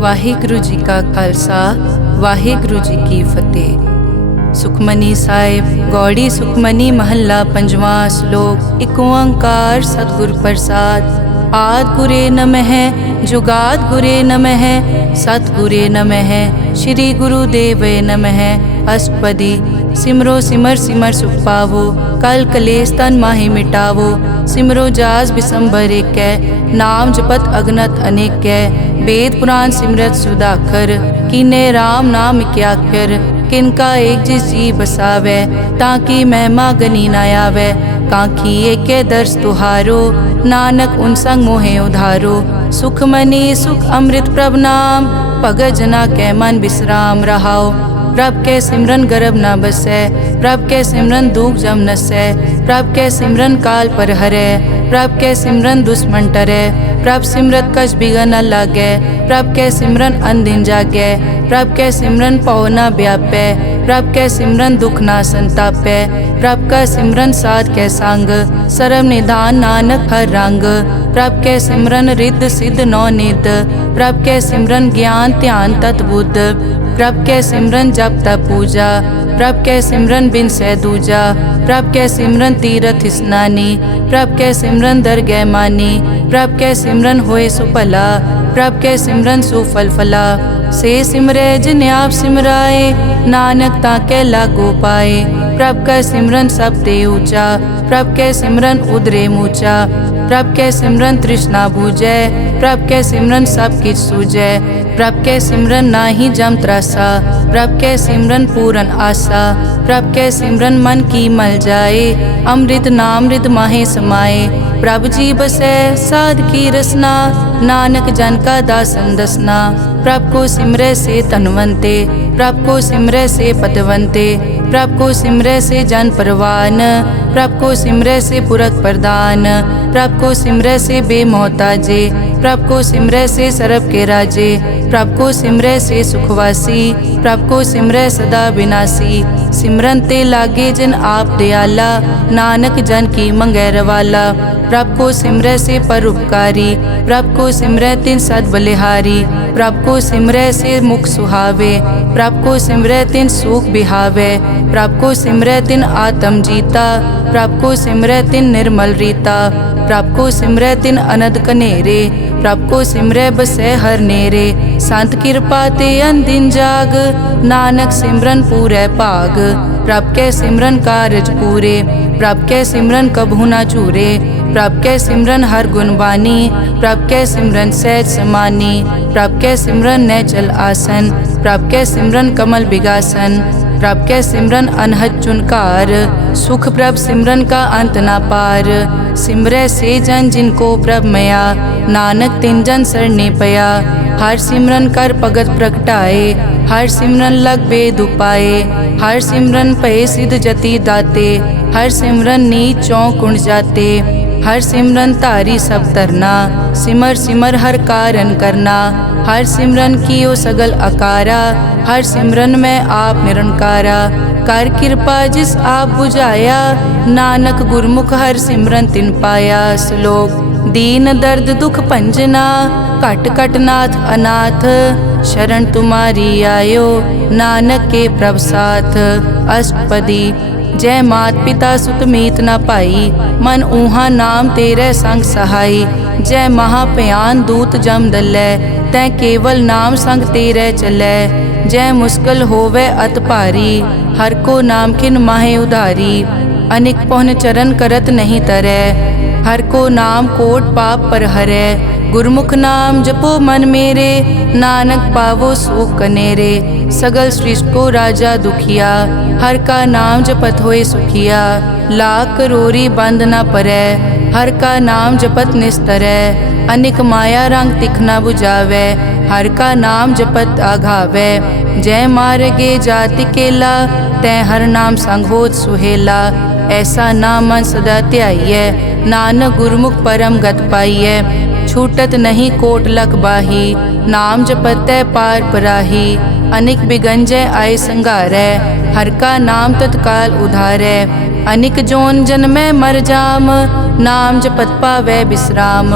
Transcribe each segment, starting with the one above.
ਵਾਹਿਗੁਰੂ ਜੀ ਕਾ ਖਾਲਸਾ ਵਾਹਿਗੁਰੂ ਜੀ ਕੀ ਫਤਿਹ। ਸੁਖਮਨੀ ਸਾਹਿਬ ਗੌੜੀ ਸੁਖਮਨੀ ਮਹੱਲਾ ਪੰਜਵਾਂ ਸ਼ਲੋਕ। ਏਕ ਓੰਕਾਰ ਸਤਿਗੁਰ ਪ੍ਰਸਾਦ। ਆਦਿ ਗੁਰੇ ਨਮః ਜੁਗਾਦ ਗੁਰੇ ਨਮః ਸਤਿਗੁਰੇ ਨਮঃ ਸ਼੍ਰੀ ਗੁਰੂ ਦੇਵੇ ਨਮঃ। ਅਸ਼ਟਪਦੀ। सिमरो सिमर सिमर सुख पावो कल कलेस तन माहि मिटावो। सिमरो जास बिसंबर एक नाम जपत अगनत अनेक। वेद पुराण सिमरत सुधाकर कीने राम नाम क्याकर। किनका एक जिस जी बसावै ताकि महिमा गनी न आवै। कांखी एक दर्श तुहारो नानक उन संग मोहे उधारो। सुख मनी सुख अमृत प्रभ नाम भगत जना कै मन विश्राम रहाओ। प्रभ के सिमरन गर्भ न बसै प्रभ के सिमरन दुख जम नसै। प्रभ के सिमरन काल पर हरै प्रभ के सिमरन दुश्मन टरै। प्रभ सिमरत कछ बिगन न लागै प्रभ के सिमरन अनदिन जागै। प्रभ के सिमरन पौ न व्यापै प्रभ के सिमरन दुख न संतापै। प्रभ का सिमरन साध के संग सर्व निधान नानक हर रंग। प्रभ के सिमरन रिद्ध सिद्ध नौ निध प्रभ के सिमरन ज्ञान ध्यान तत् बुद्ध। प्रभ के सिमरन जप तप पूजा प्रभ के सिमरन बिन सै दूजा। प्रभ के सिमरन तीरथ स्नानी प्रभ के सिमरन दरगह मानी। प्रभ के सिमरन होए सुफला प्रभ के सिमरन सुफल फला। से सिमरै जिन आप सिमराए नानक ताके लागो पाए। प्रभ का सिमरन सब ते ऊंचा प्रभ के सिमरन उदरे मूचा। प्रभ के सिमरन तृष्णा बूझै प्रभ के सिमरन सब किछ सूझै। प्रभ के सिमरन नाही जम त्रासा प्रभ के सिमरन पूरन आसा। प्रभ के सिमरन मन की मल जाए अमृत नामृत माहे समाए। प्रभ जी बसै साध की रसना नानक जन का दासन दसना। प्रभ को सिमरै से तनवंते प्रभ को सिमरै से पतवंते। प्रभ को सिमरै से जन परवान प्रभ को सिमरै से पुरख प्रदान। प्रभ को सिमरै से बेमोहताजे प्रभ को सिमरै से सरब के राजे। प्रभ को सिमरै से सुखवासी प्रभ को सिमरै सदा विनाशी। सिमरन ते लागे जिन आप दयाला नानक जन की मंगै रवाला। प्रभ को सिमरै से परोपकारी प्रभ को सिमरै तिन सद बलिहारी। प्रभ को सिमरै से मुख सुहावे प्रभ को सिमरै तिन सुख बिहावे। प्रभ को सिमरै तिन आत्म जीता प्रभ को सिमरै तिन निर्मल रीता। प्रभ को सिमरै तिन अनद कनेरे प्रभ को सिमरै बसै हर नेरे। संत कृपा ते अनदिन जाग नानक सिमरन पूरै भाग। प्रभ के सिमरन कारज पूरे प्रभ के सिमरन कभू न चूरे। प्रभ के सिमरन हर गुण बानी प्रभ के सिमरन सहज समानी। प्रभ के सिमरन नैचल आसन प्रभ के सिमरन कमल बिगासन। प्रभ के सिमरन अनहद चुनकार सुख प्रभ सिमरन का अंत ना पार। सिमरै से जन जिनको प्रभ मया नानक तिन जन सरने पया। हर सिमरन कर भगत प्रगटाए हर सिमरन लग बेद उपाए। हर सिमरन पए सिद्ध जति दाते हर सिमरन नीच चौं कुंड जाते। हर सिमरन तारी सब तरना सिमर सिमर हर कारण करना। हर सिमरन कियो सगल अकारा हर सिमरन में आप निरंकारा। कर कृपा जिस आप बुझाया नानक गुरमुख हर सिमरन तिन पाया। श्लोक। दीन दर्द दुख भंजना घट घट नाथ अनाथ। शरण तुम्हारी आयो नानक के प्रभ साथ। अष्टपदी। जय मात पिता सुत मीत न पाई मन ऊहा नाम तेरे संग सहाई। जय महाभयान दूत जम दलै तै केवल नाम संग तेरे चलै। जय मुश्किल होवे अत भारी हर को नाम खिन माहे उधारी। अनिक पौन चरण करत नहीं तरै हर को नाम कोट पाप पर हरै। गुरमुख नाम जपो मन मेरे नानक पावो सुख कनेरे। सगल सृष्टि को राजा दुखिया हर का नाम जपत होए सुखिया। लाख करोरी बंद न परै हर का नाम जपत निस्तरै। अनिक माया रंग तिखना बुझावै हर का नाम जपत आघावै। जय मार्गे जाति केला तै हर नाम संग होत सुहेला। ऐसा नाम मन सदा ध्याइयै नानक गुरमुख परम गत पाइयै। छूटत नहीं कोट लख बाही नाम जपतै पार पराही। अनिक बिगंजय आय संगारै हर का नाम तत्काल उधारै। अनिक जोन जन्मै मर जाम नाम जपत पावै विश्राम।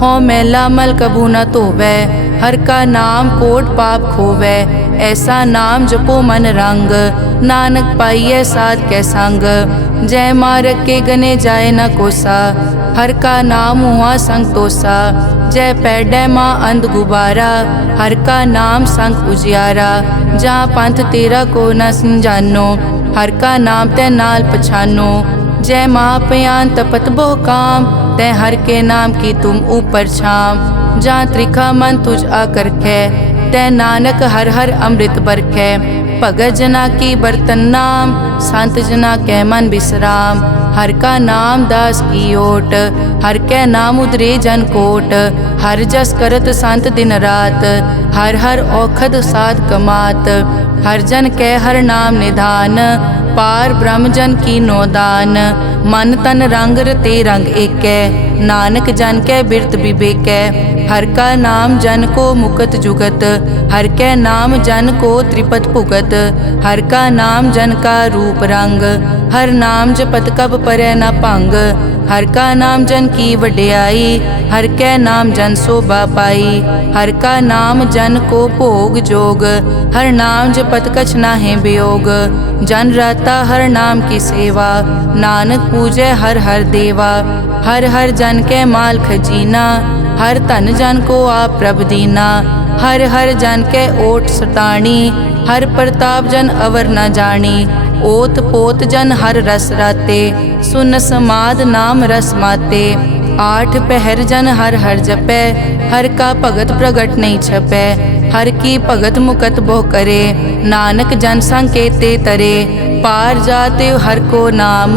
हो मैला मल कबू न धोवै हर का नाम कोट पाप खोवै। ऐसा नाम जपो मन रंग, नानक पाइयै साध कै संग। जय मारग के गने जाए न कोसा, हर का नाम हुआ संग तोसा। जय पैडै माँ अंध गुबारा, हर का नाम संग उजियारा। जहाँ पंथ तेरा को न समझानो, हर का नाम तै नाल पछानो। जय महापयान तपत बहु काम, तै हर के नाम की तुम ऊपर छाम। जहाँ त्रिखा मन तुझ आकर कै, तै नानक हर हर अमृत बरखै। भगत जना की बर्तन नाम, संत जना कै मन विश्राम। हर का नाम दास की ओट, हर कै नाम उदरे जन कोट। हर जस करत संत दिन रात, हर हर औखद साध कमात। हर जन कै हर नाम निधान, पार ब्रह्म जन की नोदान। मन तन रंग रते रंग एकै, नानक जन कै बिरत बिबेकै। हर का नाम जन को मुकत जुगत, हर कै नाम जन को त्रिपत भुगत। हर का नाम जन का रूप रंग, हर नाम जपत कब परै न भंग। हर का नाम जन की वड्याई, हर कै नाम जन शोभा पाई। हर का नाम जन को भोग जोग, हर नाम जपत कछ नाहि वियोग। जन राता हर नाम की सेवा, नानक पूजै हर हर देवा। हर हर जन कै माल खजीना, हर धन जन को आप प्रभ दीना। हर हर जन कै ओट सताणी, हर प्रताप जन अवर न जानी। ओत पोत जन हर रस राते, सुन समाद नाम रस माते। आठ पहर जन हर हर जपै, हर का भगत प्रगट नहीं छपै। हर की भगत मुकत बहु करे, नानक जन संकेते तरे। पार जाते हर को नाम,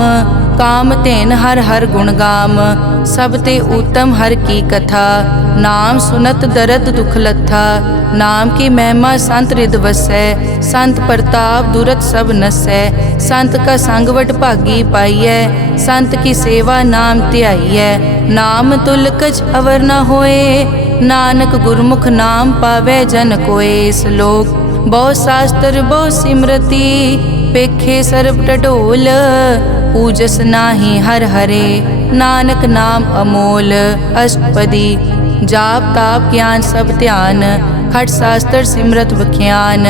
काम तेन हर हर गुण गाम। सब ते उत्तम हर की कथा, नाम सुनत दरद दुख लथा। नाम की महिमा संत रिद वसै, संत प्रताप दुरत सब नसै। संत का संगवट भागी पाइयै, संत की सेवा नाम ध्याइयै। नाम तुल कछ अवर न होए, नानक गुरमुख नाम पावै जन कोए। श्लोक बहु शास्त्र बहु सिमरति, पेखे सर्ब टटोल। पूजस नाही हर हरे, नानक नाम अमोल। अष्टपदी जाप ताप ज्ञान सब ध्यान, खट शास्त्र सिमरत विख्यान।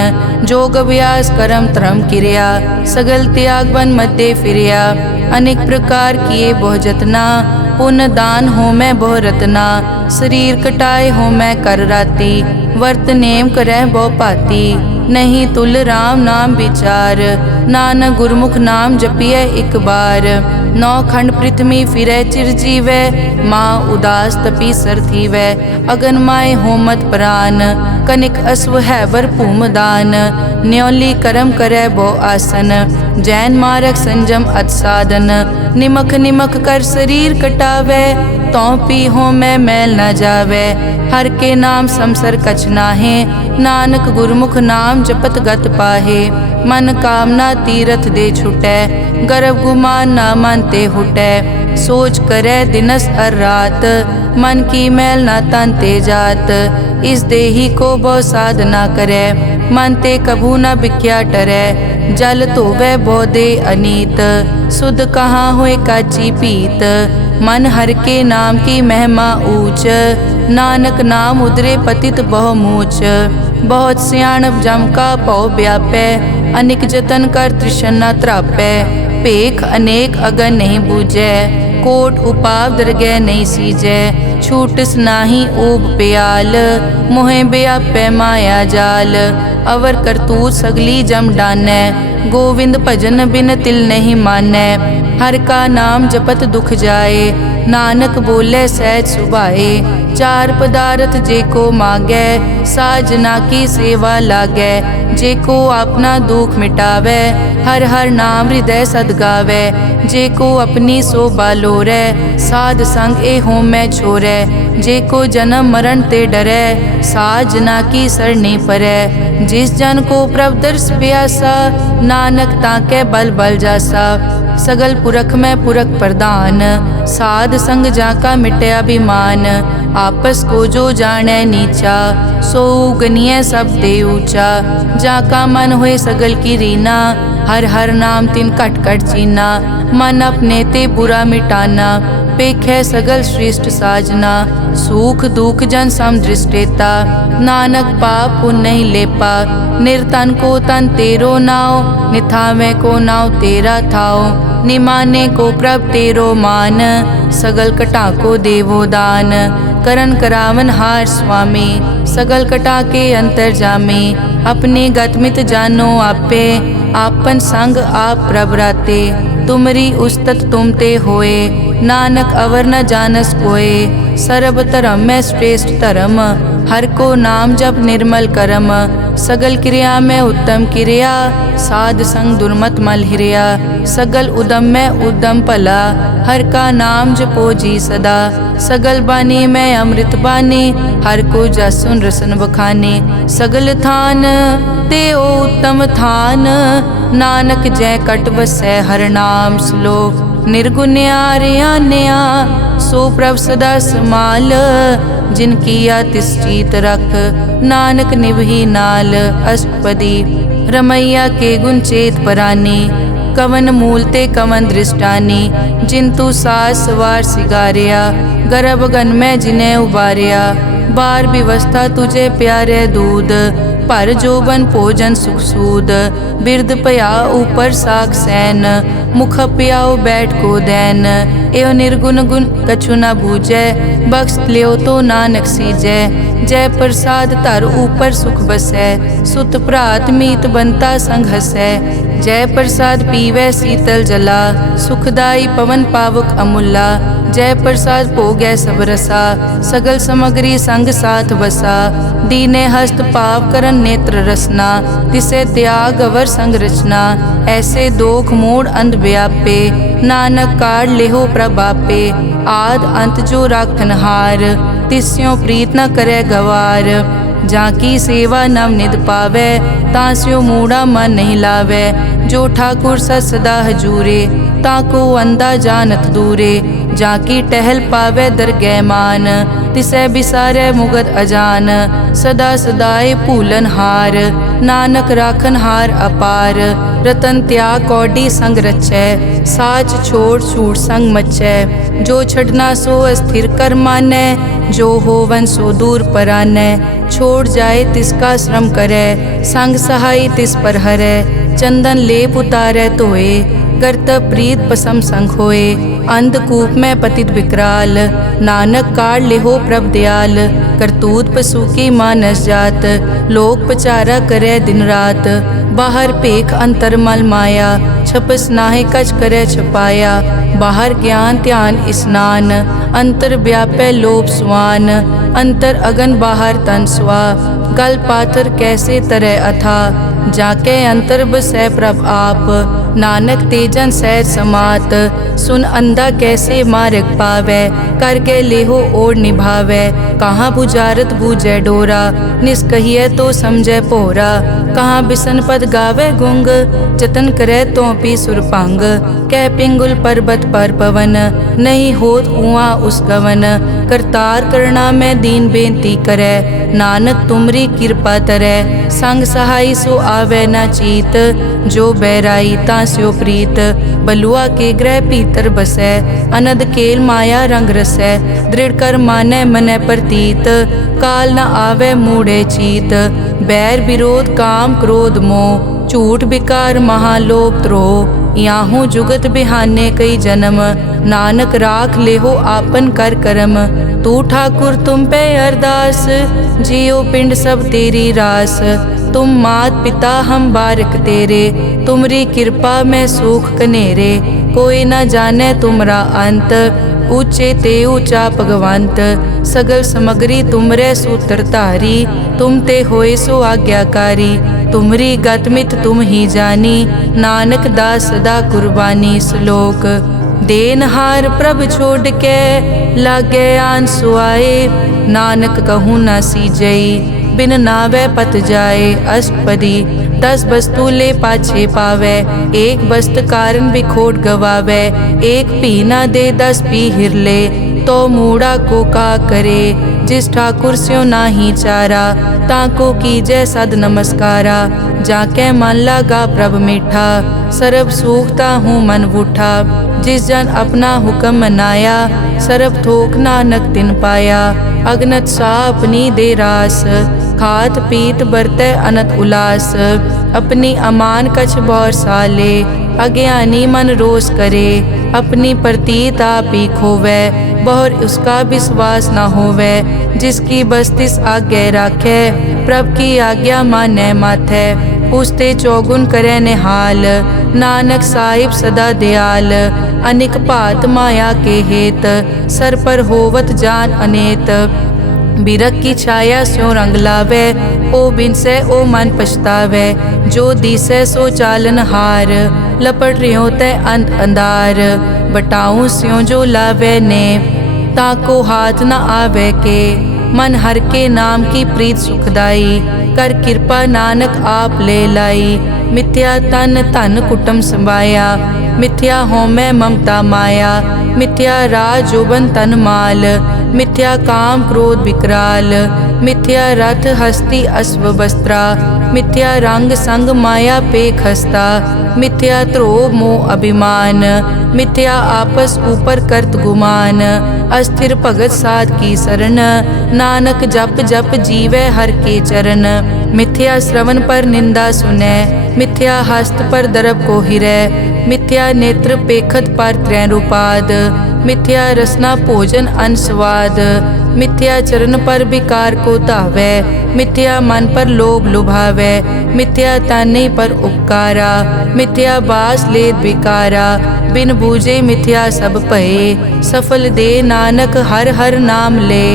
जोग अभ्यास करम धर्म क्रिया, सगल त्याग बन मध्य फिरिया। अनेक प्रकार किए बहु जतना, पुण्य दान हो मैं बहु रतना। शरीर कटाए हो मैं कर राती, वर्त नेम करह बहु पाती। नहीं तुल राम नाम विचार, नानक गुरमुख नाम जपिए एक बार। नौ खंड पृथ्वी फिरै चिर जीवै, माँ उदास तपी सर थीवै। अगन माय होमत प्राण, कनिक अश्व हैवर भूमदान। न्योली करम करै बहु आसन, जैन मारक संजम अत साधन। निमक निमक कर शरीर कटावै, तौ पी हो मैं मैल न जावै। हर के नाम समसर कछ नाहे, नानक गुरमुख नाम जपत गत पाहे। मन कामना तीरथ दे छुटै, गर्भ गुमान ना मन ते हुटै। सोच करे दिनस अर रात, मन की मैल ना तन ते जात। इस देही को बहु साधना करे, मन ते कभू न बिख्या टरै। जल धोवै बहु दे अनीत, सुध कहाँ होए काची पीत। मन हर के नाम की महिमा ऊंच, नानक नाम उदरे पतित बहु मूच। बहुत सियाणप जम का पौ व्यापै, अनिक जतन कर तृष्णा त्रापै। पेख अनेक अगन नहीं बूझै, कोट उपाव दरगह नहीं सीजै। छूटस नाही ऊब प्याल, मोहे व्यापै माया जाल। अवर करतूत सगली जम डानै, गोविंद भजन बिन तिल नहीं मानै। हर का नाम जपत दुख जाए, नानक बोले सहज सुभाए। चार पदार्थ जे को मांगै, साजना की सेवा लागै। जे को अपना दुख मिटावै, हर हर नाम हृदय सद गावै। जे को अपनी शोभा लोरै, साध संग ए हो मैं छोरै। जे को जन्म मरण ते डरै, साजना की सरनी परै। जिस जन को प्रभ दर्श प्यासा, नानक ताकै बल बल जासा। सगल पुरख में पुरख प्रधान, साध संग जाका मिटे अभिमान। आपस को जो जाने नीचा, सो गनिय सब दे ऊंचा। जाका मन होए सगल की रीना, हर हर नाम तिन कट कट चीना, मन अपने ते बुरा मिटाना, पेखै सगल श्रेष्ठ साजना, सुख दुख जन सम दृष्टेता, नानक पाप पुन नहीं लेपा, निर्तन को तन तेरो नाव, निथावे को नाव तेरा थाओ, निमाने को प्रभ तेरो मान, सगल कटा को देवो दान, करन करावन हार स्वामी, सगल कटा के अंतर जामे, अपने गतमित जानो आपे, आपन संग आप प्रभ राते, तुमरी उस्तत तुम ते होए, नानक अवर न जानस कोए, सर्ब धर्म में श्रेष्ठ धर्म, हर को नाम जप निर्मल करम, सगल क्रिया में उत्तम क्रिया, साध संग दुर्मत मल हिरिया, सगल उदम में उद्दम भला, हर का नाम जपो जी सदा, सगल बानी में अमृत बानी, हर को जसुन रसन बखाने, सगल थान ते ओ उत्तम थान, नानक जय कट बसै हर नाम श्लोक, निर्गुण्या रियान्या सो प्रभ सदा समाल, जिनकी तिस चीत रख, नानक निभही नाल, अष्टपदी रमैया के गुण चेत परानी, कवन मूल ते कवन दृष्टानी, जिंतु सास वार सिगारिया, गर्भ गन में जिन्हें उबारिया, बार व्यवस्था तुझे प्यारे दूध, पर जोबन भोजन सुख सूद, बिरद पया ऊपर साग सैन, मुख पियाओ बैठ को दैन, एवं निर्गुण गुण कछु न बूझै, बख्श लियो तो नानक सीजै, जय प्रसाद धर ऊपर सुख बसै, सुत भ्रात मीत बनता संग हसै, जय प्रसाद पीवै शीतल जला, सुखदाई पवन पावक अमूला, जय प्रसाद भोगै सब रसा, सगल समग्री संग साथ बसा, दीने हस्त पाव करन नेत्र रसना, तिसे त्याग अवर संग रचना, ऐसे दोख मूढ़ अंध व्यापे, नानक काढ़ लेहो प्रभापे, आद अंत जो राखन हार, तिस्यों प्रीत न करे गवार, जाकी सेवा नव निध पावे, तास्यो मूढ़ा मन नहीं लावे, जो ठाकुर सदा हजूरे, ताको अंधा जानत दूरे, जाकी टहल पावे दरगह मान, तिसै बिसारे मुगद अजान, सदा सदाए भूलन हार, नानक राखन हार अपार, रतन त्याग कौडी संग रचै, साच छोड़ छूट संग मचै, जो छड़ना सो अस्थिर कर मानै, जो होवन सो दूर परानै, छोड़ जाए तिसका श्रम करे, संग सहाय तिस पर हरै, चंदन लेप उतारै धोए, गर्तब प्रीत पसम संग होए, अंधकूप में पतित विकराल, नानक काढ़ लेहो प्रभ दयाल, करतूत पशु की मानस जात, लोक पचारा करे दिन रात, बाहर पेख अंतर मल माया, छपस नाहे कछ करे छपाया, बाहर ज्ञान ध्यान स्नान, अंतर व्यापै लोभ स्वान, अंतर अगन बाहर तन स्वा, गल पाथर कैसे तरह अथा, जाके अंतर बसै प्रभ आप, नानक तेजन सैर समात, सुन अंधा कैसे मार्ग पावै, करके लेहो ओर निभावै, कहाँ बुझारत बूझै डोरा, निष्कहिए तो समझै पोरा, कहाँ बिसन पद गावे गुंग, जतन करे तो पी सुरपांग, कह पिंगुल पर्वत पर पवन, नहीं होत कुआं उस गवन, करतार करना में दीन बेनती करे, नानक तुमरी कृपा तरै, संग सहाय सो आवे न चीत, जो बैराई तास्यो प्रीत, बलुआ के ग्रह भीतर बसै, अनद केल माया रंग रसै, दृढ़ कर मानै मनै प्रतीत, काल न आवे मूढ़े चीत, बैर विरोध काम क्रोध मोह, झूठ विकार महालोभ द्रोह, याहू जुगत बिहाने कई जन्म, नानक राख लेहो आपन कर करम, तू ठाकुर तुम पे अरदास, जियो पिंड सब तेरी रास, तुम मात पिता हम बारिक तेरे, तुमरी कृपा में सुख कनेरे, कोई न जाने तुमरा अंत, ऊंचे ते ऊंचा भगवंत, सगल समग्री तुमरे सूत्र धारी, तुम ते होए सो आज्ञाकारी, तुमरी गतमित तुम ही जानी, नानक दास सदा कुर्बानी। श्लोक देनहार प्रभ छोड़ के लागे आन सुआए, नानक कहूँ न सीजई बिन नावे पत जाए। अष्टपदी 10 वस्तु ले पाछे पावे, एक वस्त कारण बिखोट गवावे, एक पी ना दे 10 पी हिरले, तो मूड़ा को का करे, जिस ठाकुर स्यो नाही चारा, ताको कीजै सद नमस्कारा। जाके मन लागा प्रभ मीठा, सरब सूखता हूँ मन बूठा। जिस जन अपना हुक्म मनाया, सरब थोक नानक तिन पाया। अगनत सा अपनी दे रास, खात पीत बरतै अनत उलास। अपनी अमान कछ बौर साले, अज्ञानी मन रोस करे। अपनी प्रतीत आप ही खोवै, बहुर उसका विश्वास न होवै। जिसकी बस्तिस आज्ञा राखै, प्रभ की आज्ञा मानै माथै। उसते चौगुन करे निहाल, नानक साहिब सदा दयाल। अनिक भात माया के हेत, सर पर होवत जान अनेत। बिरख की छाया स्यों रंग लावै, ओ बिनसै ओ मन पछतावै। जो दिसै सो चालन हार, लपट रियो तै अंत अंधार। बटाऊं स्यों जो लावै ने, ताको हाथ न आवे के। मन हर के नाम की प्रीत सुखदाई, कर कृपा नानक आप ले लाई। मिथ्या तन धन कुटुम संभाया, मिथ्या होमै ममता माया। मिथ्या राज जोबन तन माल, मिथ्या काम क्रोध विकराल। मिथ्या रथ हस्ती अश्व वस्त्रा, मिथ्या रंग संग माया पे खस्ता। मिथ्या ध्रोह मोह अभिमान, मिथ्या आपस ऊपर करत गुमान। अस्थिर भगत साध की शरण, नानक जप जप जीवै हर के चरण। मिथ्या श्रवण पर निंदा सुनै, मिथ्या हस्त पर दरब को हिरै। मिथ्या नेत्र पेखत पर त्रैरूपाद, मिथ्या रसना भोजन अन स्वाद। मिथ्या चरण पर विकार को धावै, मिथ्या मन पर लोभ लुभावै। मिथ्या ताने पर उपकारा, मिथ्या बास लेत विकारा। बिन बूझे मिथ्या सब भये, सफल दे नानक हर हर नाम ले।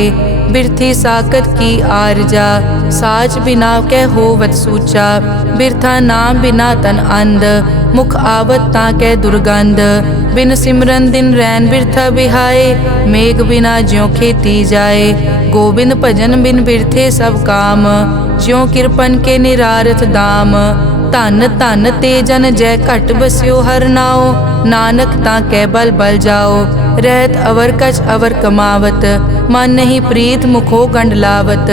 बिरथी साकत की आरजा, साच बिना कै होवत सूचा। बिरथा नाम बिना तन अंध, मुख आवत ताकै दुर्गंध। बिन सिमरन दिन रैन बिरथा बिहाए, मेघ बिना ज्यों खेती जाए। गोबिंद भजन बिन बिरथे सब काम, ज्यों किरपन के निरारथ दाम। धन धन ते जन जय घट बस्यो हर नाओ, नानक ताकै बल बल जाओ। रहत अवर कछ अवर कमावत, मन नहीं प्रीत मुखो गंड लावत।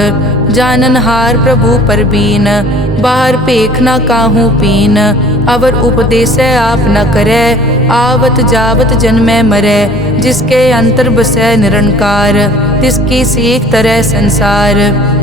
जानन हार प्रभु परबीन, बाहर पेख न काहू पीन। अवर उपदेसै आप न करै, आवत जावत जन्मै मरै। जिसके अंतर बसै निरंकार, तिसकी सीख तरह संसार।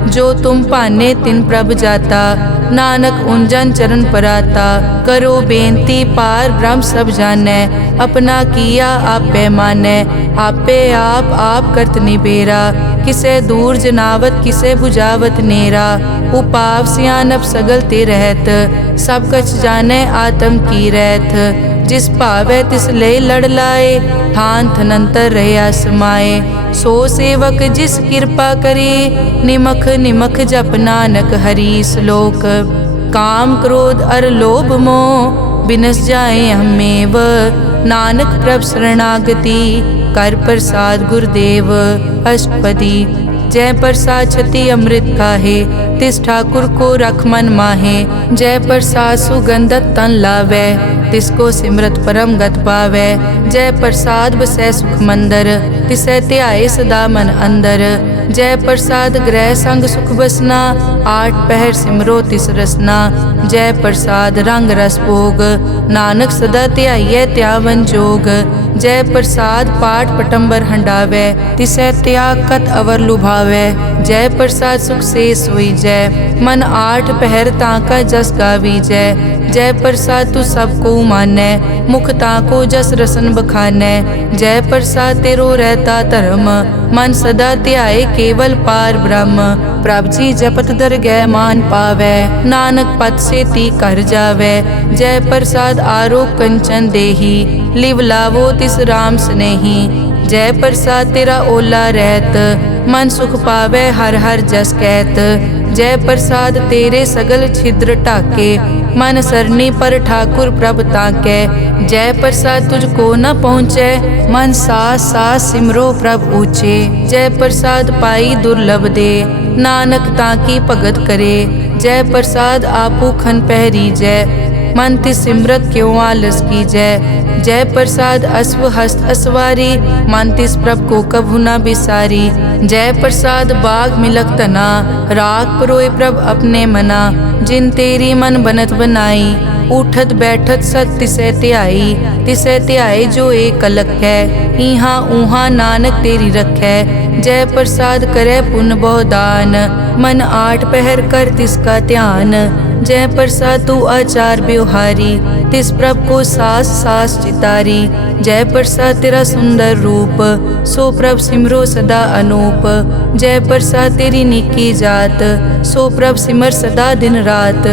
जो तुम पाने तिन प्रभ जाता, नानक उंजन चरण पराता। करो बेनती पार ब्रह्म सब जानै, अपना किया आपे मानै। आपे आप करत निबेरा, किसे दूर जनावत किसे बुझावत नेरा। उपाव सियानप सगल ते रहत, सब कछ जानै आत्म की रहत। जिस भावै तिस ले लड़ लाए, थान थनंतर रहया समाए। सो सेवक जिस कृपा करे, निमख निमख जप नानक हरि श्लोक। काम क्रोध अर लोभ मोह, बिनस जाए हमेव। नानक प्रभ शरणागति, कर प्रसाद गुरुदेव। अष्टपदी जय प्रसाद छति अमृत खाहे, तिस ठाकुर को रख मन माहे। जय प्रसाद सुगंधत तन लावै, तिसको सिमरत परम गत पावै। जय प्रसाद बसै सुख मंदर, तिसै ध्याए सदा मन अंदर। जय प्रसाद ग्रह संग सुख बसना, आठ पहर सिमरो तिस रसना। जय प्रसाद रंग रस भोग, नानक सदा ध्याइयै त्यावन जोग। जय प्रसाद पाठ पटंबर हंडावै, तिसै त्याग कत अवर लुभावै। जय प्रसाद सुख से सोई जय, मन आठ पहर ताका जस गावी जय। जय प्रसाद तू सबको मानै, मुख ताको जस रसन बखानै। जय प्रसाद तेरो रहता धर्म, मन सदा ध्याए केवल पार ब्रह्म। प्रभ जी जपत दरगह मान पावै, नानक पद से ती कर जावै। जय प्रसाद आरोग कंचन देही, लिव लावो तिस राम स्नेही। जय प्रसाद तेरा ओला रहत, मन सुख पावै हर हर जस कहत। जय प्रसाद तेरे सगल छिद्र ढाके, मन सरनी पर ठाकुर प्रभ ताकै। जय प्रसाद तुझको न पहुँचै, मन सास सास सिमरो प्रभ ऊँचे। जय प्रसाद पाई दुर्लभ दे, नानक ताकी भगत करे। जय प्रसाद आपू खन पहरी जय, मन तिस सिमरत क्यों आलस की जय प्रसाद अश्व हस्त असवारी, मन तिस प्रभ को कभु न बिसारी। जय प्रसाद बाग मिलक तना, राग परोए प्रभ अपने मना। जिन तेरी मन बनत बनाई, उठत बैठत सत तिसै त्याई जो एक अलग है। इहाँ ऊहाँ नानक तेरी रखै, जय प्रसाद करे पुन बहु दान। मन आठ पहर कर तिसका ध्यान, जय प्रसाद तू आचार व्यवहारी। तिस प्रभ को सास सास चितारी, जय प्रसाद तेरा सुंदर रूप। सो प्रभ सिमरो सदा अनूप, जय प्रसाद तेरी निकी जात। सो प्रभ सिमर सदा दिन रात,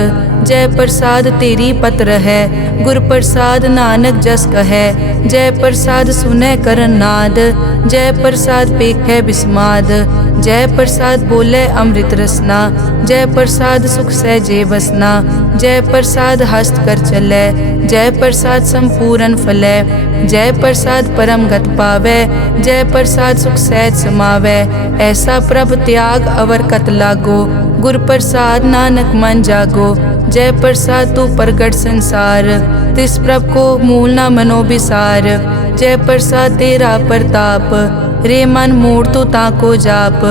जय प्रसाद तेरी पत्र है। गुर प्रसाद नानक जस कहे, जय प्रसाद सुनै करन नाद। जय प्रसाद पेखै बिस्माद, जय प्रसाद बोले अमृत रसना। जय प्रसाद सुख सहजे बसना, जय प्रसाद हस्त कर चलै। जय प्रसाद संपूर्ण फलै, जय प्रसाद परम गत पावै। जय प्रसाद सुख सहज समावै, ऐसा प्रभ त्याग अवर कत लागो। गुर प्रसाद नानक मन जागो, जय प्रसाद तू प्रगट संसार। तिस प्रभ को मूल न मनो बिसार, जय प्रसाद तेरा प्रताप। रे मन मूड तू ताको जाप,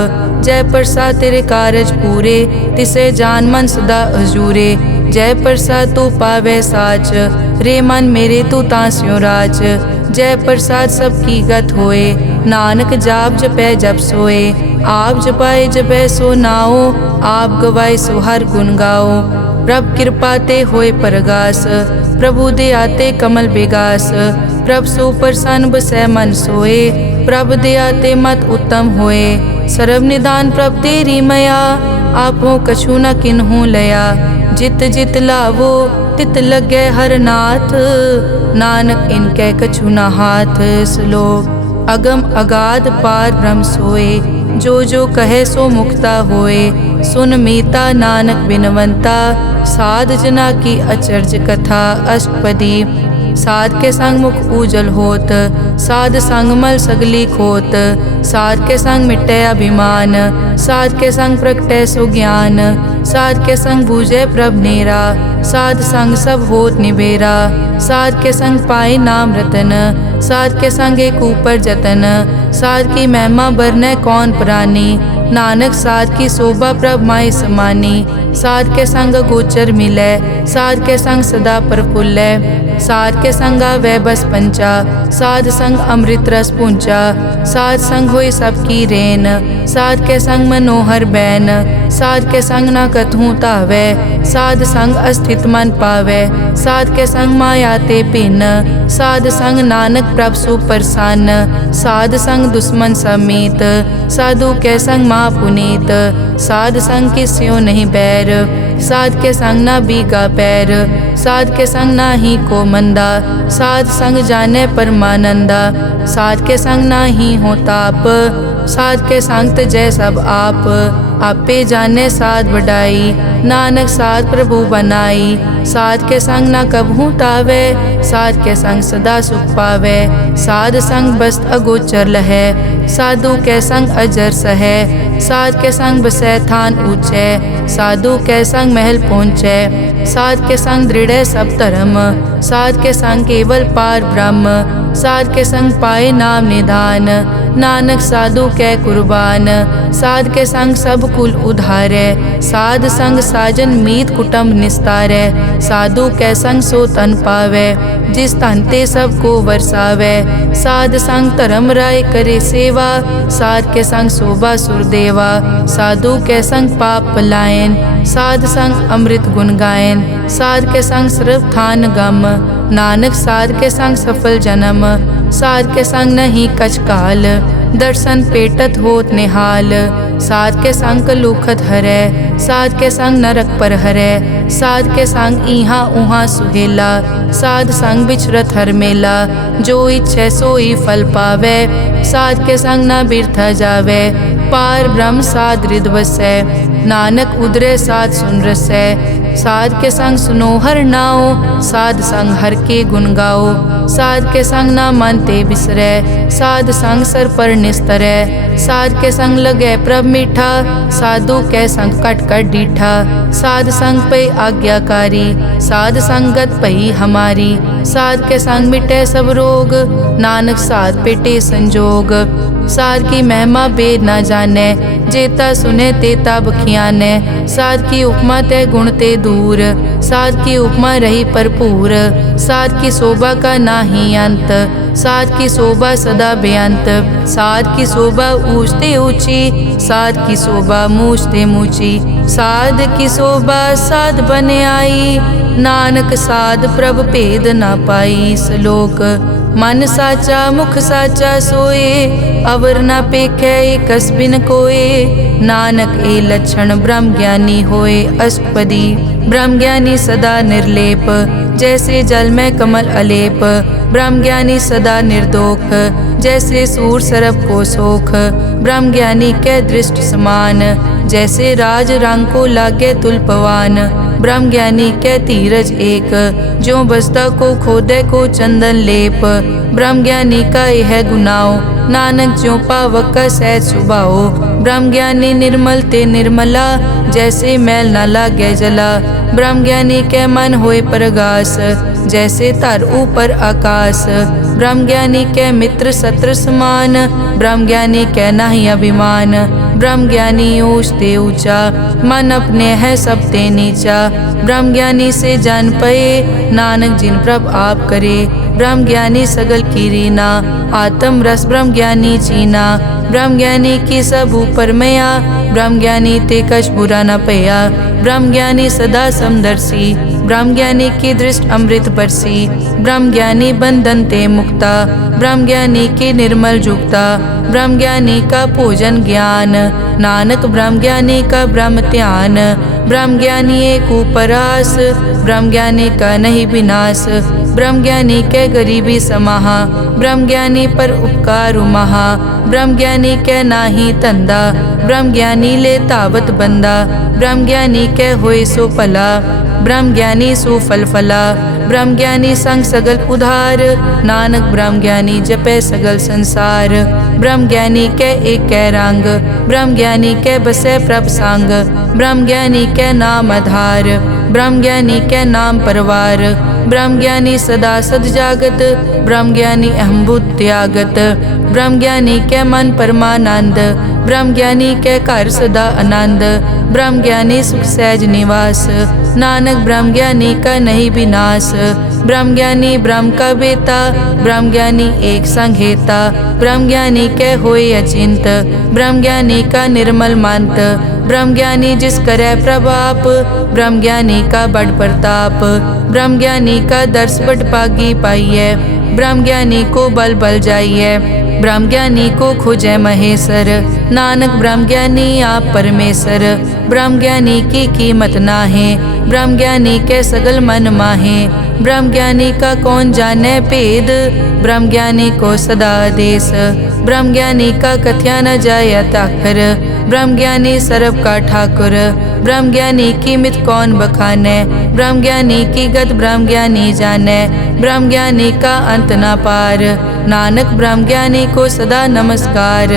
जय प्रसाद तेरे कारज पूरे। तिसे जान मन सदा हजूरे, जय प्रसाद तू पावे साच। रे मन मेरे तू तास्यो राज, जय प्रसाद सबकी गत होए। नानक जाप जपै जप सोए, आप जपाए जपै सो नाओ। आप गवाए सो हर गुण गाओ, प्रभ कृपा ते होए परगास। प्रभु दे आते कमल बेगास, प्रभ सो प्रसन्न बसै मन सोए। प्रभ दे आते मत उत्तम होए, सर्व निदान प्रभ तेरी मया। आपो कछु न किन्हु लया, जित जित लावो तित लगे हर नाथ। नानक इनके कछु न हाथ। श्लोक अगम अगाध पार ब्रह्म सोए, जो जो कहे सो मुक्ता होए। सुन मीता नानक बिनवंता, साध जना की अचर्ज कथा। अष्टपदी साध के संग मुख उजल होत, साध संग मल सगली खोत। साध के संग मिटे अभिमान, साध के संग प्रगटे सो ज्ञान। साध के संग बूझे प्रभ नेरा, साध संग सब होत निबेरा। साध के संग पाए नाम रतन, साध के संग एक ऊपर जतन। साध की महिमा बरने कौन प्राणी, नानक साध की शोभा प्रभ माय समानी। साध के संग गोचर मिलै, साध के संग सदा प्रफुल्लै। साध के संग वै बस पंचा, साध संग अमृत रस पूंचा। साध संग होई सबकी रेन, साध के संग मनोहर बैन। साध के संग न कथूं तावै, साध संग अस्थित मन पावै। साध के संग माया ते पिन, साध संग नानक प्रभ सुप्रसन्न। साध संग दुश्मन समीत, साधु के संग माँ पुनीत। साध संग किस्यो नहीं बैर, साध के संग न बीगा पैर। साध के संग ना ही को मंदा, साध संग जाने परमानंदा। साध के संग ना ही हो ताप, साध के संग तजै सब आप। आपे जाने साध बढ़ाई, नानक साध प्रभु बनाई। साध के संग ना कबहू तावे, साध के संग सदा सुख पावे। साध संग बस्त अगोचर लहै, साधु के संग अजर सहै। साध के संग बसै थान ऊंचे, साधु के संग महल पहुँचै। साध के संग दृढ़ सब धर्म, साध के संग केवल पार ब्रह्म। साध के संग पाए नाम निधान, नानक साधु कै कुर्बान। साध के संग सब कुल उधारै, साध संग साजन मीत कुटुंब निस्तारै। साधु कै संग सो तन पावै, जिस तन ते सब को वरसावै। साध संग धर्म राय करे सेवा, साध के संग शोभा सुरदेवा। साधु के संग पाप पलायन, साध संग अमृत गुण गायन। साध के संग सर्व थान गम, नानक साध के संग सफल जन्म। साध के संग नहीं कछ काल, दर्शन पेटत होत निहाल। साध के संग लूखत हरै, साध के संग नरक पर हरै। साध के संग इहाँ उहाँ सुहेला, साध संग बिछरत हर मेला। जो इच्छै सोई फल पावै, साध के संग न बिरथा जावै। पार ब्रह्म साध हृद बसै, नानक उदरे साध सुन रसै। साध के संग सुनो हर नाओ, साध संग हर के गुण गाओ। साध के संग ना मन ते बिसरै, साध संग सर पर निस्तरै। साध के संग लगै प्रभ मीठा, साधु के संग कट कट डीठा। साध संग पे आज्ञाकारी, साध संगत पई हमारी। साध के संग मिटे सब रोग, नानक साध पेटे संजोग। साध की महिमा बेद ना जाने, जेता सुने तेता बखियाने। साध की उपमा ते गुण ते दूर, साध की उपमा रही भरपूर। साध की शोभा का नाही अंत, साध की शोभा सदा बेअंत। साध की शोभा ऊंचते ऊंची, साध की शोभा मूछते मूची। साध की शोभा साध बने आई, नानक साध प्रभ भेद ना पाई। श्लोक मन साचा मुख साचा सोए, अवर ना पेखै एकस बिन कोए। नानक ए लक्षण ब्रह्म ज्ञानी होए। अष्टपदी ब्रह्म ज्ञानी सदा निर्लेप, जैसे जल में कमल अलेप। ब्रह्म ज्ञानी सदा निर्दोख, जैसे सूर सरप को सोख। ब्रह्म ज्ञानी के दृष्ट समान, जैसे राज रंग को लागे तुलपवान। ब्रह्म ज्ञानी के धीरज एक, जो बसता को खोदे को चंदन लेप। ब्रह्म ज्ञानी का यह गुनाओ, नानक ज्यों पावक का सहज सुभाओ। ब्रह्म ज्ञानी निर्मल ते निर्मला, जैसे मैल न लागे जला। ब्रह्म ज्ञानी के मन होए प्रगास, जैसे धर ऊपर आकाश। ब्रह्म ज्ञानी के मित्र शत्रु समान, ब्रह्म ज्ञानी के नाही अभिमान। ब्रह्म ज्ञानी ऊंच ते ऊंचा, मन अपने है सब ते नीचा। ब्रह्म ज्ञानी से जान पए, नानक जिन प्रभ आप करे। ब्रह्म ज्ञानी सगल की रीना, आत्म रस ब्रह्म ज्ञानी चीना। ब्रह्म ज्ञानी की सब ऊपर मया, ब्रह्म ज्ञानी ते कछ बुरा न पया। ब्रह्म ज्ञानी सदा समदर्शी, ब्रह्म ज्ञानी की दृष्ट अमृत बरसी। ब्रह्म ज्ञानी बंधन ते मुक्ता, ब्रह्म ज्ञानी की निर्मल जुक्ता। ब्रह्म ज्ञानी का भोजन ज्ञान, नानक ब्रह्म ज्ञानी का ब्रह्म ध्यान। ब्रह्म ज्ञानी एक उपरास, ब्रह्म ज्ञानी का नहीं विनाश। ब्रह्म ज्ञानी के गरीबी समाहा, ब्रह्म ज्ञानी पर उपकार महा। ब्रह्म ज्ञानी के नाही तंदा, ब्रह्म ज्ञानी ले तावत बंदा। ब्रह्म ज्ञानी के होए सो फला, ब्रह्म ज्ञानी सो फल फला। ब्रह्म ज्ञानी संग सगल उधार, नानक ब्रह्म ज्ञानी जपे सगल संसार। ब्रह्म ज्ञानी के एक कै रंग, ब्रह्म ज्ञानी के बसे प्रभ संग। ब्रह्म ज्ञानी के नाम आधार, ब्रह्म ज्ञानी के नाम परवार। ब्रह्म ज्ञानी सदा सद जागत, ब्रह्म ज्ञानी अहम बुद्धि त्यागत। ब्रह्म ज्ञानी के मन परमानंद, ब्रह्म ज्ञानी के घर सदा आनंद। ब्रह्म ज्ञानी सुख सहज निवास, नानक ब्रह्म ज्ञानी का नहीं विनाश। ब्रह्म ज्ञानी ब्रह्म का बेता, ब्रह्म ज्ञानी एक संग हेता। ब्रह्म ज्ञानी के होए अचिंत, ब्रह्म ज्ञानी का निर्मल मंत। ब्रह्म ज्ञानी जिस करे प्रभाप, ब्रह्म ज्ञानी का बड़ प्रताप। ब्रह्म ज्ञानी का दर्श बड़ पागी पाइये, ब्रह्म ज्ञानी को बल बल जाइए। ब्रह्म ज्ञानी को खोजे महेश्वर, नानक ब्रह्म ज्ञानी आप परमेश्वर। ब्रह्म ज्ञानी की कीमत नाहे, ब्रह्म ज्ञानी के सगल मन माहे। ब्रह्म ज्ञानी का कौन जाने भेद, ब्रह्म ज्ञानी को सदा आदेश। ब्रह्म ज्ञानी का कथ्या न जाय ताखर, ब्रह्म ज्ञानी सर्व का ठाकुर। ब्रह्म ज्ञानी की मित कौन बखाने, ब्रह्म ज्ञानी की गत ब्रह्म ज्ञानी जाने। ब्रह्म ज्ञानी का अंत न पार, नानक ब्रह्म ज्ञानी को सदा नमस्कार।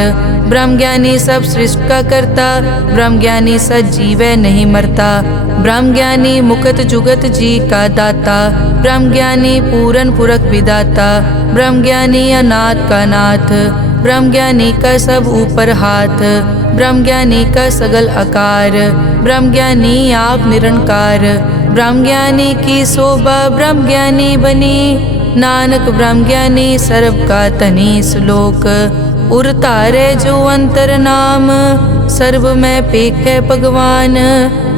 ब्रह्म ज्ञानी सब सृष्टि का करता, ब्रह्म ज्ञानी सजीवै नहीं मरता। ब्रह्म ज्ञानी मुकत जुगत जी का दाता, ब्रह्म ज्ञानी पूरन पुरख विदाता। ब्रह्म ज्ञानी अनाथ का नाथ, ब्रह्म ज्ञानी का सब ऊपर हाथ। ब्रह्म ज्ञानी का सगल आकार, ब्रह्म ज्ञानी आप निरंकार। ब्रह्म ज्ञानी की शोभा ब्रह्म ज्ञानी बनी, नानक ब्रह्म ज्ञानी सर्व का तनी। श्लोक उर तारे जो अंतर नाम, सर्व में पेखे भगवान।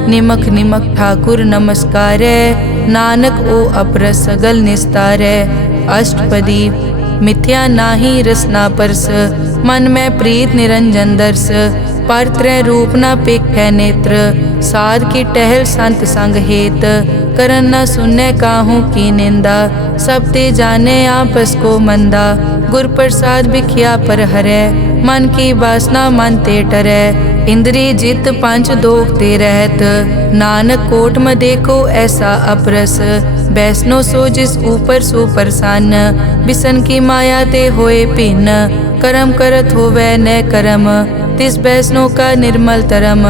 निमक निमक ठाकुर नमस्कारे, नानक ओ अपर सगल निस्तारे। अष्टपदी मिथ्या नाही रसना परस, मन में प्रीत निरंजन दर्श। पर त्रय रूप न पेखे नेत्र, साध की टहल संत संग हेत। करन न सुनने काहू की निंदा, सब ते जाने आपस को मंदा। गुर प्रसाद बिखिया पर हरै, मन की वासना मन ते टरै। इंद्री जित पंच दोख ते रहत, नानक कोट में देखो ऐसा अपरस। बैसनो सो जिस ऊपर सो प्रसन्न, बिसन की माया ते होए भिन्न, करम करत होवै न करम, तिस बैसनो का निर्मल तरम,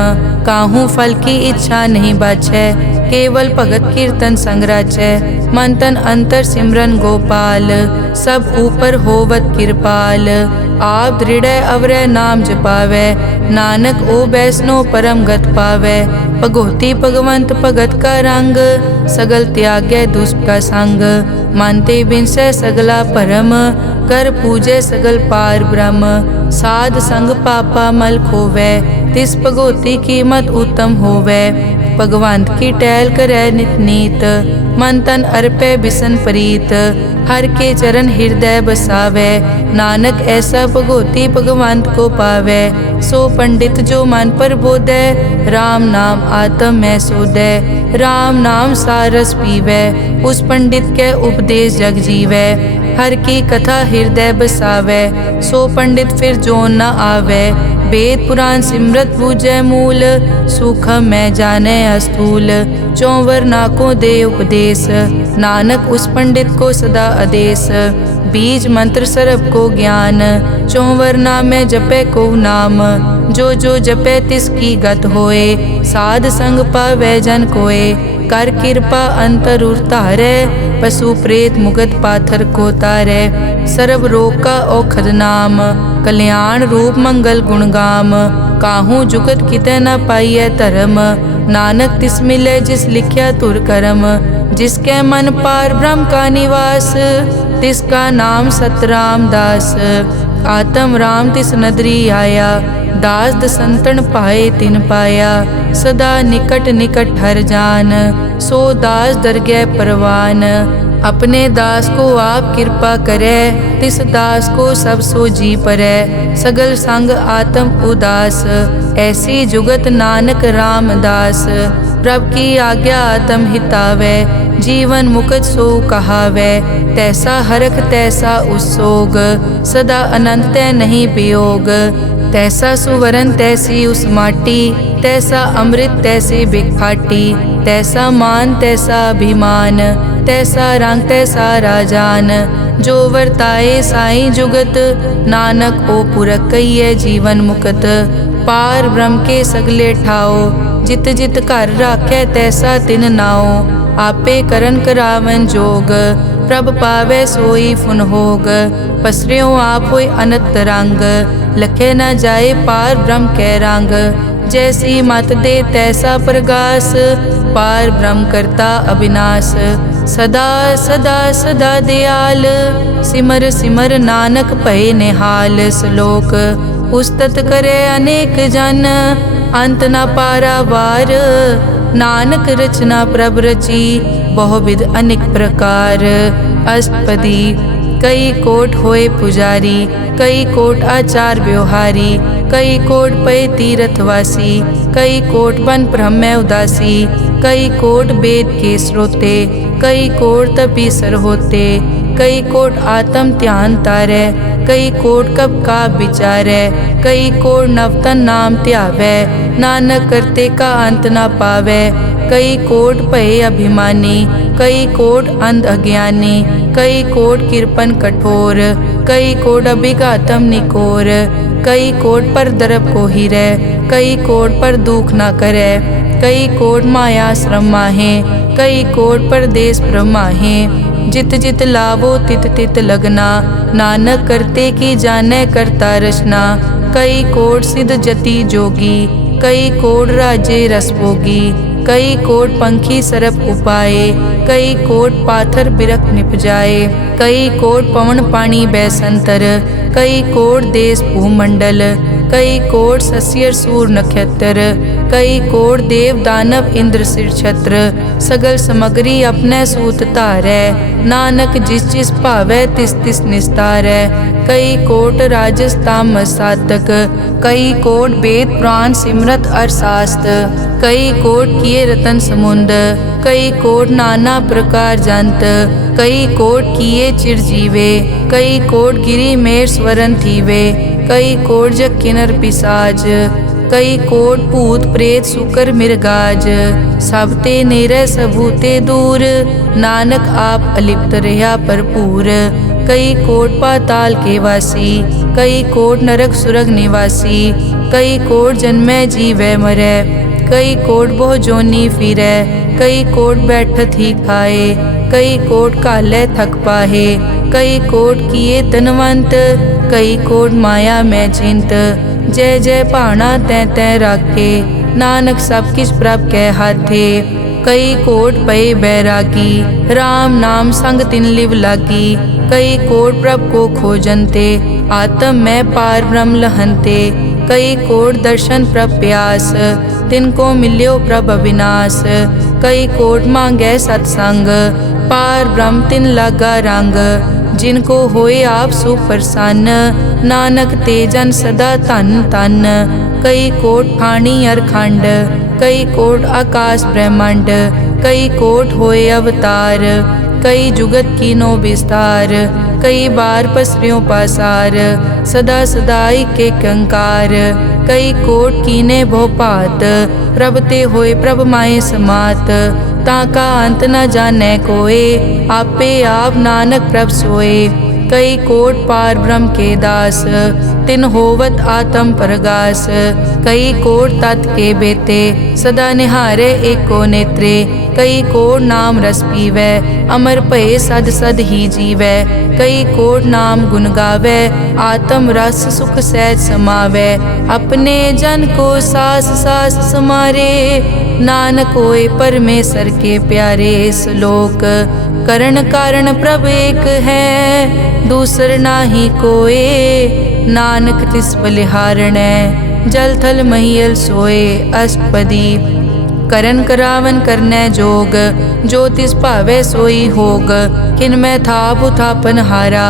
काहू फल की इच्छा नहीं बाछै, केवल भगत कीर्तन संग राचै, मन तन अंतर सिमरन गोपाल, सब ऊपर होवत कृपाल, आप दृढ़ अवरै नाम जपावै, नानक ओ बैसनो परम गत पावै, भगोती भगवंत भगत का रंग, सगल त्यागै दुष्ट का संग, मानते बिनसै सगला परम, कर पूजै सगल पार ब्रह्म, साध संग पापा मल खोवै, तिस भगोती कीमत उत्तम होवै, भगवंत की टहल करै नित नीत, मन तन अर्पै बिसन प्रीत, हर के चरण हृदय बसावै, नानक ऐसा भगोती भगवंत को पावै, सो पंडित जो मन पर बोधै, राम नाम आत्म में सोधै, राम नाम सारस पीवै, उस पंडित के उपदेश जग जीवै, हर की कथा हृदय बसावै, सो पंडित फिर जोन न आवै, वेद पुराण सिमरत बूझै मूल, सूखम मैं जाने अस्थूल, चौवर नाकों दे उपदेश, नानक उस पंडित को सदा आदेश, बीज मंत्र सरब को ज्ञान, चौवर नाम में जपे को नाम, जो जपे तिसकी गत होए, साध संग पावै जन कोए, कर कृपा अंतर उतारै, पशु प्रेत मुगत पाथर को तारै, सर्व रोग का औखद नाम, कल्याण रूप मंगल गुणगाम, काहू जुगत कितै न पाइयै धर्म, नानक तिस मिले जिस लिख्या तुर करम, जिसके मन पार ब्रह्म का निवास, तिसका नाम सतराम दास, आत्म राम तिस नदरी आया, दास दसंतन पाए तिन पाया, सदा निकट निकट हर जान, सो दास दरगह परवान, अपने दास को आप कृपा करे, तिस दास को सब सो जी परै, सगल संग आत्म उदास, ऐसी जुगत नानक रामदास, प्रभ की आज्ञा आत्म हितावै, जीवन मुकत सो कहावै, तैसा हरख तैसा उस्सोग, सदा अनंत तै नहीं वियोग, तैसा सुवरन तैसी उस माटी, तैसा अमृत तैसे बिखाटी, तैसा मान तैसा अभिमान, तैसा रंग तैसा राजान, जो वर्ताए साई जुगत, नानक ओ पुरख कहिए जीवन मुकत, पार ब्रह्म के सगले ठाओ, जित जित घर राखै तैसा तिन नाओ, आपे करन करावन जोग, प्रभ पावै सोई फुन होग, पसरियों आप होय अनंत रंग, लखे न जाए पार ब्रह्म कै रंग, जैसी मत दे तैसा प्रगास, पार ब्रह्म करता अविनाश, सदा सदा सदा दयाल, सिमर सिमर नानक भय निहाल, श्लोक उस्तत करे अनेक जन, अंत न पारावार, नानक रचना प्रभ रची, बहुविध अनेक प्रकार, अष्टपदी कई कोट होए पुजारी, कई कोट आचार व्यवहारी, कई कोट पय तीर्थवासी, कई कोट बन ब्रह्म उदासी, कई कोट वेद के स्रोते, कई कोट तपीसर होते, कई कोट आत्म ध्यान तारै, कई कोट कब का विचारै, कई कोट नवतन नाम ध्यावै, नानक करते का अंत न पावै, कई कोट भय अभिमानी, कई कोट अंध अज्ञानी, कई कोट कृपन कठोर, कई कोट अभिघातम निकोर, कई कोट पर दरब को हिरै, कई कोट पर दुख न करै, कई कोट माया श्रम माहे, कई कोट परदेश ब्रह्माहे, जित जित लावो तित तित लगना, नानक करते की जाने करता रचना, कई कोट सिद्ध जति जोगी, कई कोट राजे रस भोगी, कई कोट पंखी सरप उपाए, कई कोट पाथर बिरख निप जाए, कई कोट पवन पानी बैसंतर, कई कोट देश भूमंडल, कई कोट सस्यर सूर नक्षत्र, कई कोट देव दानव इंद्र सिर छत्र, सगल समग्री अपने सूत धारै, नानक जिस जिस भावै तिस तिस निस्तारै, कई कोट राजस तामस सातक, कई कोट वेद पुराण सिमरत अरशास्त्र, कई कोट किए रतन समुंद, कई कोट नाना प्रकार जंत, कई कोट किए चिरजीवे, कई कोट गिरी मेर स्वरन थीवे, कई कोट जग किनर पिसाज, कई कोट भूत प्रेत सुकर मिर्गाज, सब ते नेरे सबूते दूर, नानक आप अलिप्त रहा भरपूर। कई कोट पाताल के वासी, कई कोट नरक सुरग निवासी, कई कोट जन्मै जीवै मरै, कई कोट बहु जोनी फिरै, कई कोट बैठत ही खाए, कई कोट कालै थक पाहे, कई कोट किए धनवंत, कई कोट माया में चिंत। जय जय भाना तै तै राखे, नानक सब किछ प्रभ कै हाथे। कई कोट पए बैरागी, राम नाम संग तिन लिव लागी, कई कोट प्रभ को खोजनते, आत्म में पार ब्रह्म लहनते। कई कोट दर्शन प्रभ प्यास, तिनको मिल्यो प्रभ अविनाश, कई कोट मांगै सतसंग, पार ब्रह्म तिन लागा रंग। जिनको होए आप सुप्रसन्न, नानक ते जन सदा धन धन। कई कोट ठाणी अरखंड, कई कोट आकाश ब्रह्मांड, कई कोट होए अवतार, कई जुगत कीनो विस्तार। कई बार पसरियों पासार, सदा सदाई के कंकार। कई कोट कीने भो पात, प्रभ ते होए प्रभ माए समात। ताका अंत न जाने कोए, आपे आप नानक प्रभ सोए। कई कोट पार ब्रह्म के दास, तिन होवत आत्म परगास। कई कोट तत् के बेते, सदा निहारे एको नेत्रे। कई कोट नाम रस पीवै, अमर भये सद सद ही जीवै। कई कोट नाम गुण गावै, आत्म रस सुख सहज समावै। अपने जन को सास सास समारे, नानक होए परमेश्वर के प्यारे। श्लोक करण कारण प्रभ एक है, दूसर नाही कोए, नानक तिस बलिहारणै, जल थल महियल सोए। अष्टपदी करन करावन करनै जोग, जो तिस भावै सोई होग। किनमै थाप उथापन हारा,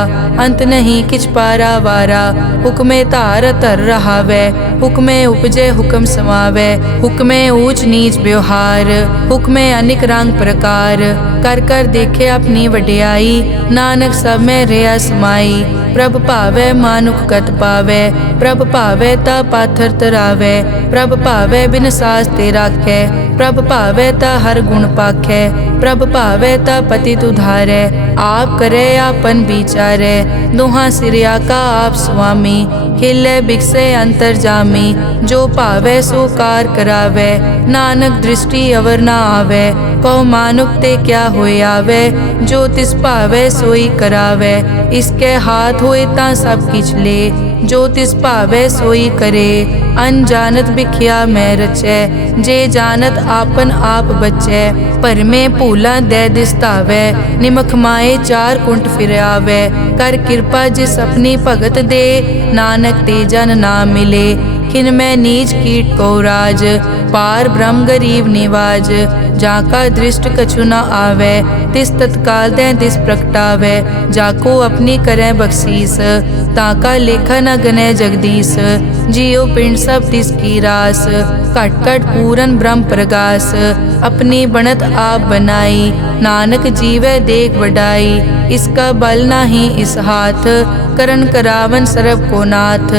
अंत नहीं किछ पारा वारा। हुक्मे धार धर रहावै, हुक्मे उपजै हुक्म समावै। हुक्मे ऊंच नीच व्यवहार, हुक्मे अनिक रंग प्रकार। कर कर देखे अपनी वड्याई, नानक सब में रहा समाई। प्रभ भावै मानुख गत पावै, प्रभ भावै ता पाथर तरावै। प्रभ भावै बिन सास ते राखै, प्रभ भावै ता हर गुण पाखै। प्रभ भावै ता पतित उधारै, आप करे आपन विचारै। दोहां सिरिया का आप स्वामी, खिलै बिकसै अंतर जामी। जो भावै सो कार करावै, नानक दृष्टि अवर ना आवै। कहो मानुक ते क्या होए आवै, जो तिस भावै सोई करावै। इसके हाथ होए तां सब किछ ले, जो तिस भावै सोई करे। अनजानत बिख्या मैं रचै, जे जानत आपन आप बचै। भरमे भूला दै दिसतावै, निमख माए चार कुंट फिर आवै। कर कृपा जिस अपनी भगत दे, नानक ते जन ना मिले। खिन मैं नीच कीट को राज, पार ब्रह्म गरीब निवाज। जाका दृष्ट कछु न आवे, तिस तत्काल दै तिस प्रगटावै। जाको अपनी करै बख्शीस, ताका लेखा न गनै जगदीश। जियो पिंड सब तिस की रास, घट घट पूरन ब्रह्म प्रगास। अपनी बनत आप बनाई, नानक जीवै देख वडाई। इसका बल नाही इस हाथ, करन करावन सरब को नाथ।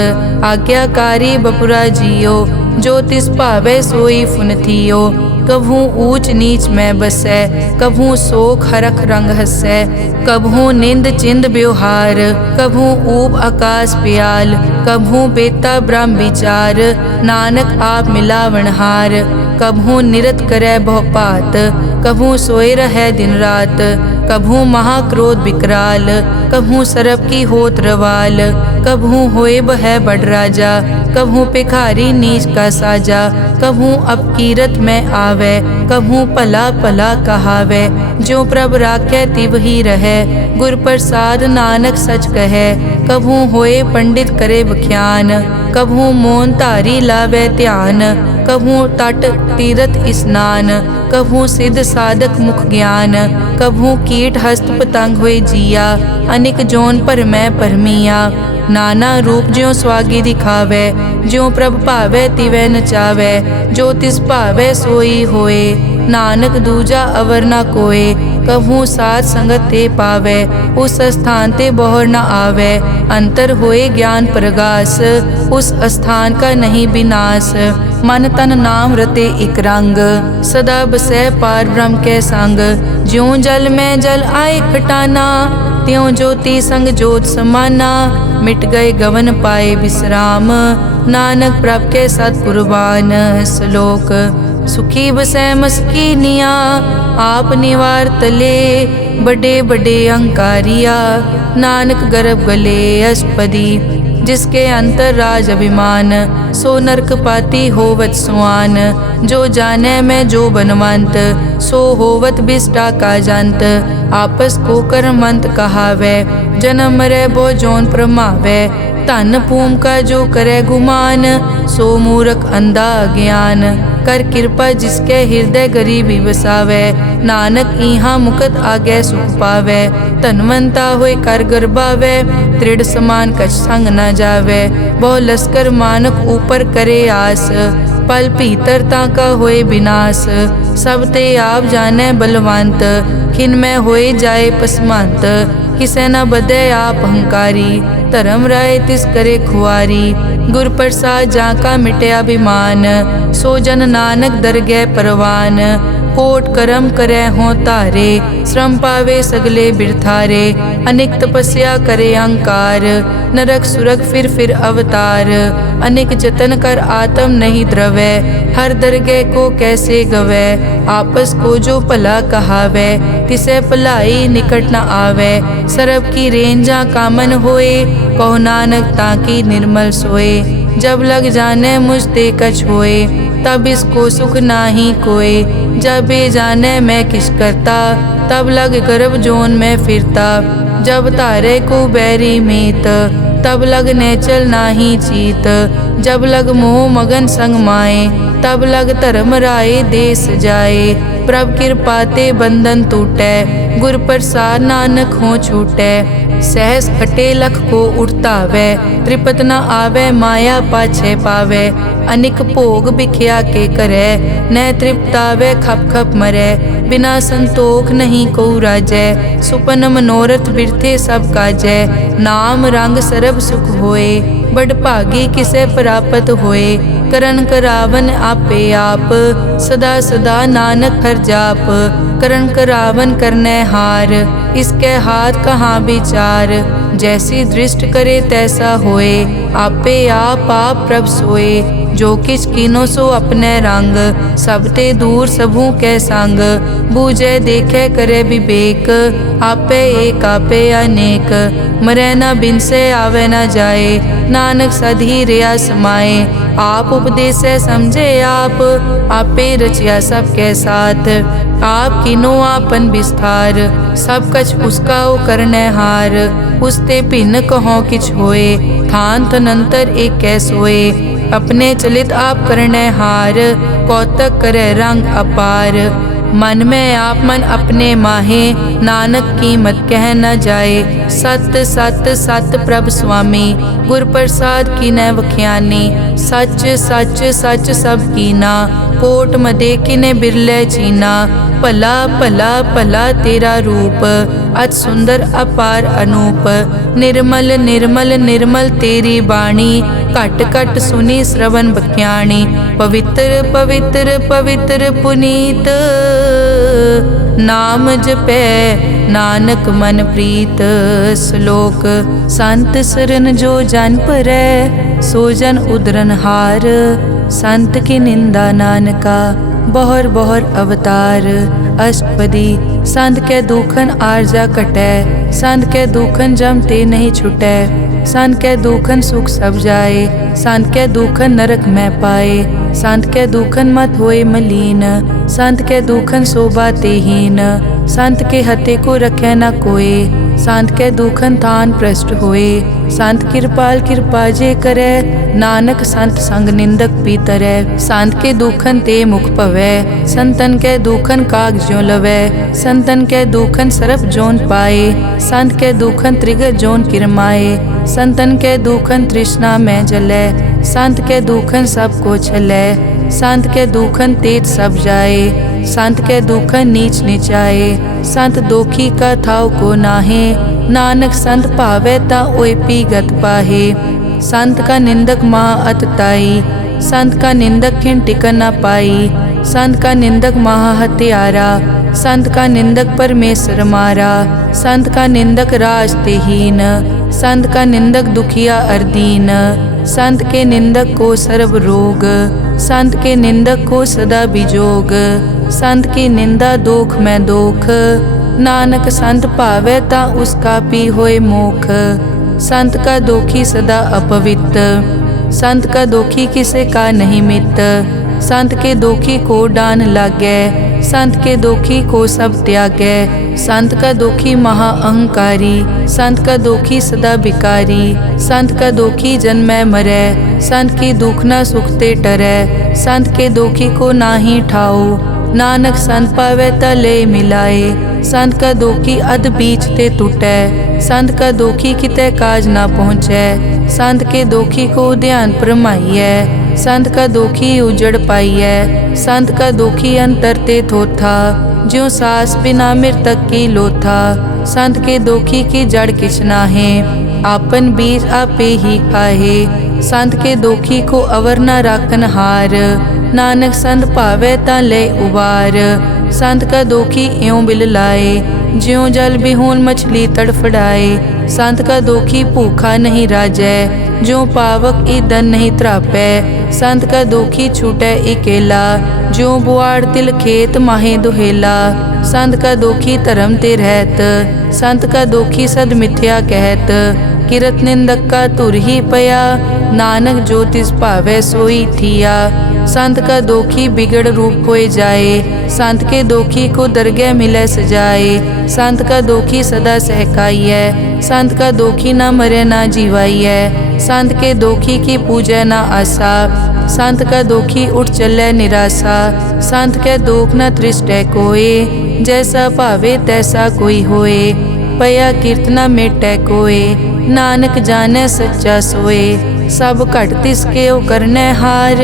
आज्ञाकारी बपुरा जियो, जो तिस भावै सोई फुन थियो। कभू ऊंच नीच में बसै, कभू शोक हरख रंग हसै। कभू निंद चिंद व्यवहार, कभू ऊब आकाश प्याल। कभू बेता ब्रह्म विचार, नानक आप मिलावनहार। कभू निरत करै बहु पात, कभू सोए रहै दिन रात। कभू महाक्रोध विकराल, कभू सरब की होत रवाल। कभू होए बह बड़ राजा, कभू भिखारी नीच का साजा। कभू अपकीरत में आवे, कभू भला भला कहावे। ज्यों प्रभ राखै तिव ही रहै, गुर प्रसाद नानक सच कहै। कभू होए पंडित करे बख्यान, कभू मोन धारी लावे ध्यान। कभू तट तीरथ स्नान, कभू सिद्ध साधक मुख ज्ञान। कभू कीट हस्त पतंग होए जिया, अनिक जोन पर मैं परमिया। नाना रूप ज्यों स्वागी दिखावे, ज्यों प्रभ भावै तिवै नचावै। जो तिस भावै सोई होए, नानक दूजा अवर ना कोए। कभू साथ संगत ते पावै, उस स्थान ते बहुर न आवै। अंतर होए ज्ञान प्रगास, उस स्थान का नहीं विनाश। मन तन नाम रते इक रंग, सदा बसै पार ब्रह्म के संग। ज्यों जल में जल आए खटाना, त्यों ज्योति संग ज्योत समाना। मिट गए गवन पाए विश्राम, नानक प्रभ के सतपुरबान। श्लोक सुखी बसै मस्कीनिया, आप निवार तले। बड़े बड़े अहंकारिया, नानक गर्भ गले अष्टपदी। जिसके अंतर राज अभिमान, सो नरक पाती होवत सुआन। जो जाने में जो बनवंत, सो होवत बिष्टा का जंत। आपस को कर्मंत कहावै, जन्म मरै बो जोन प्रमावै। धन भूम का जो करे गुमान, सो मूर्ख अंधा ज्ञान। कर कृपा जिसके हृदय गरीबी बसावै, नानक इहाँ मुकत आगे सुख पावै। धनवंता होए कर गर्भावै, दृढ़ समान कछ संग न जावै। बहु लश्कर मानक ऊपर करे आस, पल भीतर ताका होए विनाश। सब ते आप जाने बलवंत, खिन में होए जाए पसमंत। किसे न बदे आप अहंकारी, धर्म राय तिस करे खुआरी। गुर प्रसाद जाका मिटे अभिमान, सो जन नानक दरगह परवान। कोट कर्म करे हों तारे, श्रम पावे सगले बिरथारे। अनेक तपस्या करे अहंकार, नरक सुरग फिर अवतार। अनेक जतन कर आत्म नहीं द्रवै, हर दरगह को कैसे गवै। आपस को जो भला कहावै, तिसे भलाई निकट न आवै। सरब की रेंजा कामन होए, कहो नानक ताकी निर्मल सोए। जब लग जाने मुझ ते कछ होए, तब इसको सुख नाही कोय। जब ये जाने मैं किस करता, तब लग गर्भ जोन में फिरता। जब तारे को बैरी मीत, तब लग नेचल नाही चीत। जब लग मोह मगन संग माए, तब लग धर्म राय देश जाए। प्रभ कृपा ते बंधन टूटै, गुर प्रसाद नानक हो छूटै। सहस खटे लख को उठतावै, त्रिपत न आवै माया पाछे पावै। अनिक भोग बिख्या के करे, न तृप्तावै खप खप मरै। बिना संतोख नहीं को राजै, सुपन मनोरथ बिरथे सब काजै। नाम रंग सरब सुख होए, बड़ भागी किसे प्राप्त होए। करन करावन आपे आप, सदा सदा नानक हर जाप। करन करावन करने हार, इसके हाथ कहाँ विचार। जैसी दृष्ट करे तैसा होए, आपे आप प्रभ सोए। जो किछ कीनो सो अपने रंग, सब ते दूर सबू के संग। बूझे देखे करे विवेक, आपे एक आपे अनेक। मरै न बिन से आवे न जाए, नानक सधी रिया समाए। आप उपदेश समझे आप, आपे रचिया सबके साथ। आप किनो आपन विस्तार, सब कछ उसका ओ करने हार। उसते भिन्न कहो किछ होए, थान तनंतर एक कै सोए। अपने चलित आप करने हार, कौतक करे रंग अपार। मन में आप मन अपने माहे, नानक कीमत कह न जाए। सत सत सत प्रभ स्वामी, गुर प्रसाद की न वख्यानी। सच सच सच सब कीना, कोट मदे किने बिरले चीना। भला भला भला तेरा रूप, अति सुंदर अपार अनूप। निर्मल निर्मल निर्मल तेरी बाणी, घट घट सुनी श्रवण बख्याणी। पवित्र पवित्र पवित्र पुनीत, नाम जपै नानक मन प्रीत। श्लोक संत सरन जो जन परै, सो जन उदरन हार। संत की निंदा नानका, बहुर बहुर अवतार। अष्टपदी संत के दुखन आरजा कटै, संत के दुखन जम ते नहीं छुटै। संत के दुखन सुख सब जाए, संत के दुखन नरक में पाए। संत के दुखन मत होए मलीन, संत के दुखन शोभा तेहीन। संत के हते को रखे न कोय, संत के दुखन थान भ्रष्ट होए। संत कृपाल कृपा जे करे, नानक संत संग निंदक भी तरै। संत के दुखन ते मुख पवै, संतन के दुखन काग ज्यों लवै। संतन के दुखन सरप जोन पाए, संत के दुखन त्रिगर जोन किरमाए। संतन के दुखन तृष्णा में जलै, संत के दुखन सबको छलै। संत के दुखन तेज सब जाए, संत के दुखन नीच नीचाए। संत दोखी का थाव को नाहे, नानक संत भावे ता ओए पीगत पाहे। संत का निंदक महा अतताई, संत का निंदक खिन टिकन न पाई। संत का निंदक महा हत्यारा, संत का निंदक परमेश्वर मारा। संत का निंदक राज तेहीन, संत का निंदक दुखिया अर्दीन। संत के निंदक को सर्व रोग, संत के निंदक को सदा बिजोग। संत की निंदा दोख में दोख, नानक संत भावे ता उसका पी होए मोख। संत का दोखी सदा अपवित्र, संत का दोखी किसे का नहीं मित। संत के दोखी को डान लागै, संत के दोखी को सब त्यागै। संत का दोखी महा अहंकारी, संत का दोखी सदा बिकारी। संत का दोखी जन्मै मरै, संत की दुख न सुखते टरै। संत के दोखी को नाही ठाओ, नानक संत पावै ता ले मिलाए। संत का दोखी अध बीच ते टूटै, संत का दोखी कितै काज ना पहुँचै। संत के दोखी को ध्यान परमाइयै, संत का दोखी उजड़ पाइयै। संत का दोखी अंतर ते थोथा, ज्यों सास बिना मृतक की लोथा। संत के दोखी की जड़ किछ नाहे, आपन बीज आपे ही खाहे। संत के दोखी को अवर न राखन हार, नानक संत भावे ता ले उबार। संत का दोखी इयों बिल लाए, ज्यों जल बिहून मछली तड़फड़ाए। संत का दोखी भूखा नहीं राजै, ज्यों पावक ईंधन नहीं त्रापै। संत का दोखी छूटै इकेला, ज्यों बुआड़ तिल खेत माहे दुहेला। संत का दोखी धर्म ते रहत, संत का दोखी सद मिथ्या कहत। किरत निंदक का तुर ही पया, नानक जो तिस भावै सोई थिया। संत का दोखी बिगड़ रूप होए जाए, संत के दोखी को दरगह मिलै सजाए। संत का दोखी सदा सहकाइयै, संत का दोखी ना मरे ना जीवाइयै। संत के दोखी की पूजै ना आसा, संत का दोखी उठ चलै निराशा। संत के दोख न तृष्टै कोय, जैसा भावे तैसा कोई होए। पया कीर्तना मेटै कोय, नानक जानै सच्चा सोए। सब घट तिसके ओ करनै हार,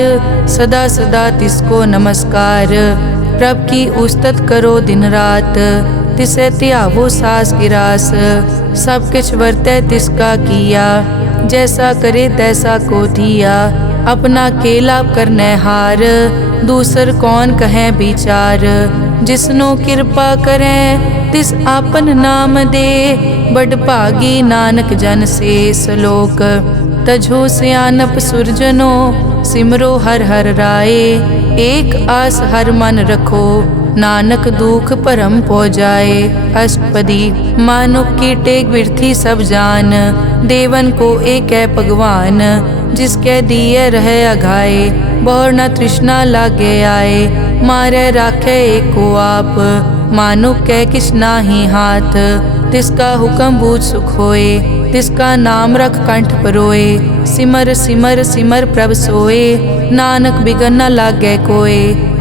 सदा सदा तिसको नमस्कार। प्रभ की उस्तत करो दिन रात, तिसे त्यावो सास गिरास। सब किछ वर्तै तिसका किया, जैसा करे तैसा को दिया। अपना केला करनै हार, दूसर कौन कहें विचार। जिसनो कृपा करें तिस आपन नाम दे, बड़ भागी नानक जन से सलोक। तजो सियानप सुरजनो, सिमरो हर हर राय। एक आस हर मन रखो, नानक दुख परम पो जाए। अष्टपदी मानुक की टेक बिरथी सब जान, देवन को एक है भगवान। जिसके दिए रहे अघाए, बहुर न तृष्णा लागे आए। मारे राखे एको आप, मानुक कै किछ नाही हाथ। तिसका हुक्म बूझ सुख होए, तिसका नाम रख कंठ परोए। सिमर सिमर सिमर प्रभ सोए, नानक बिगन न लागै कोय।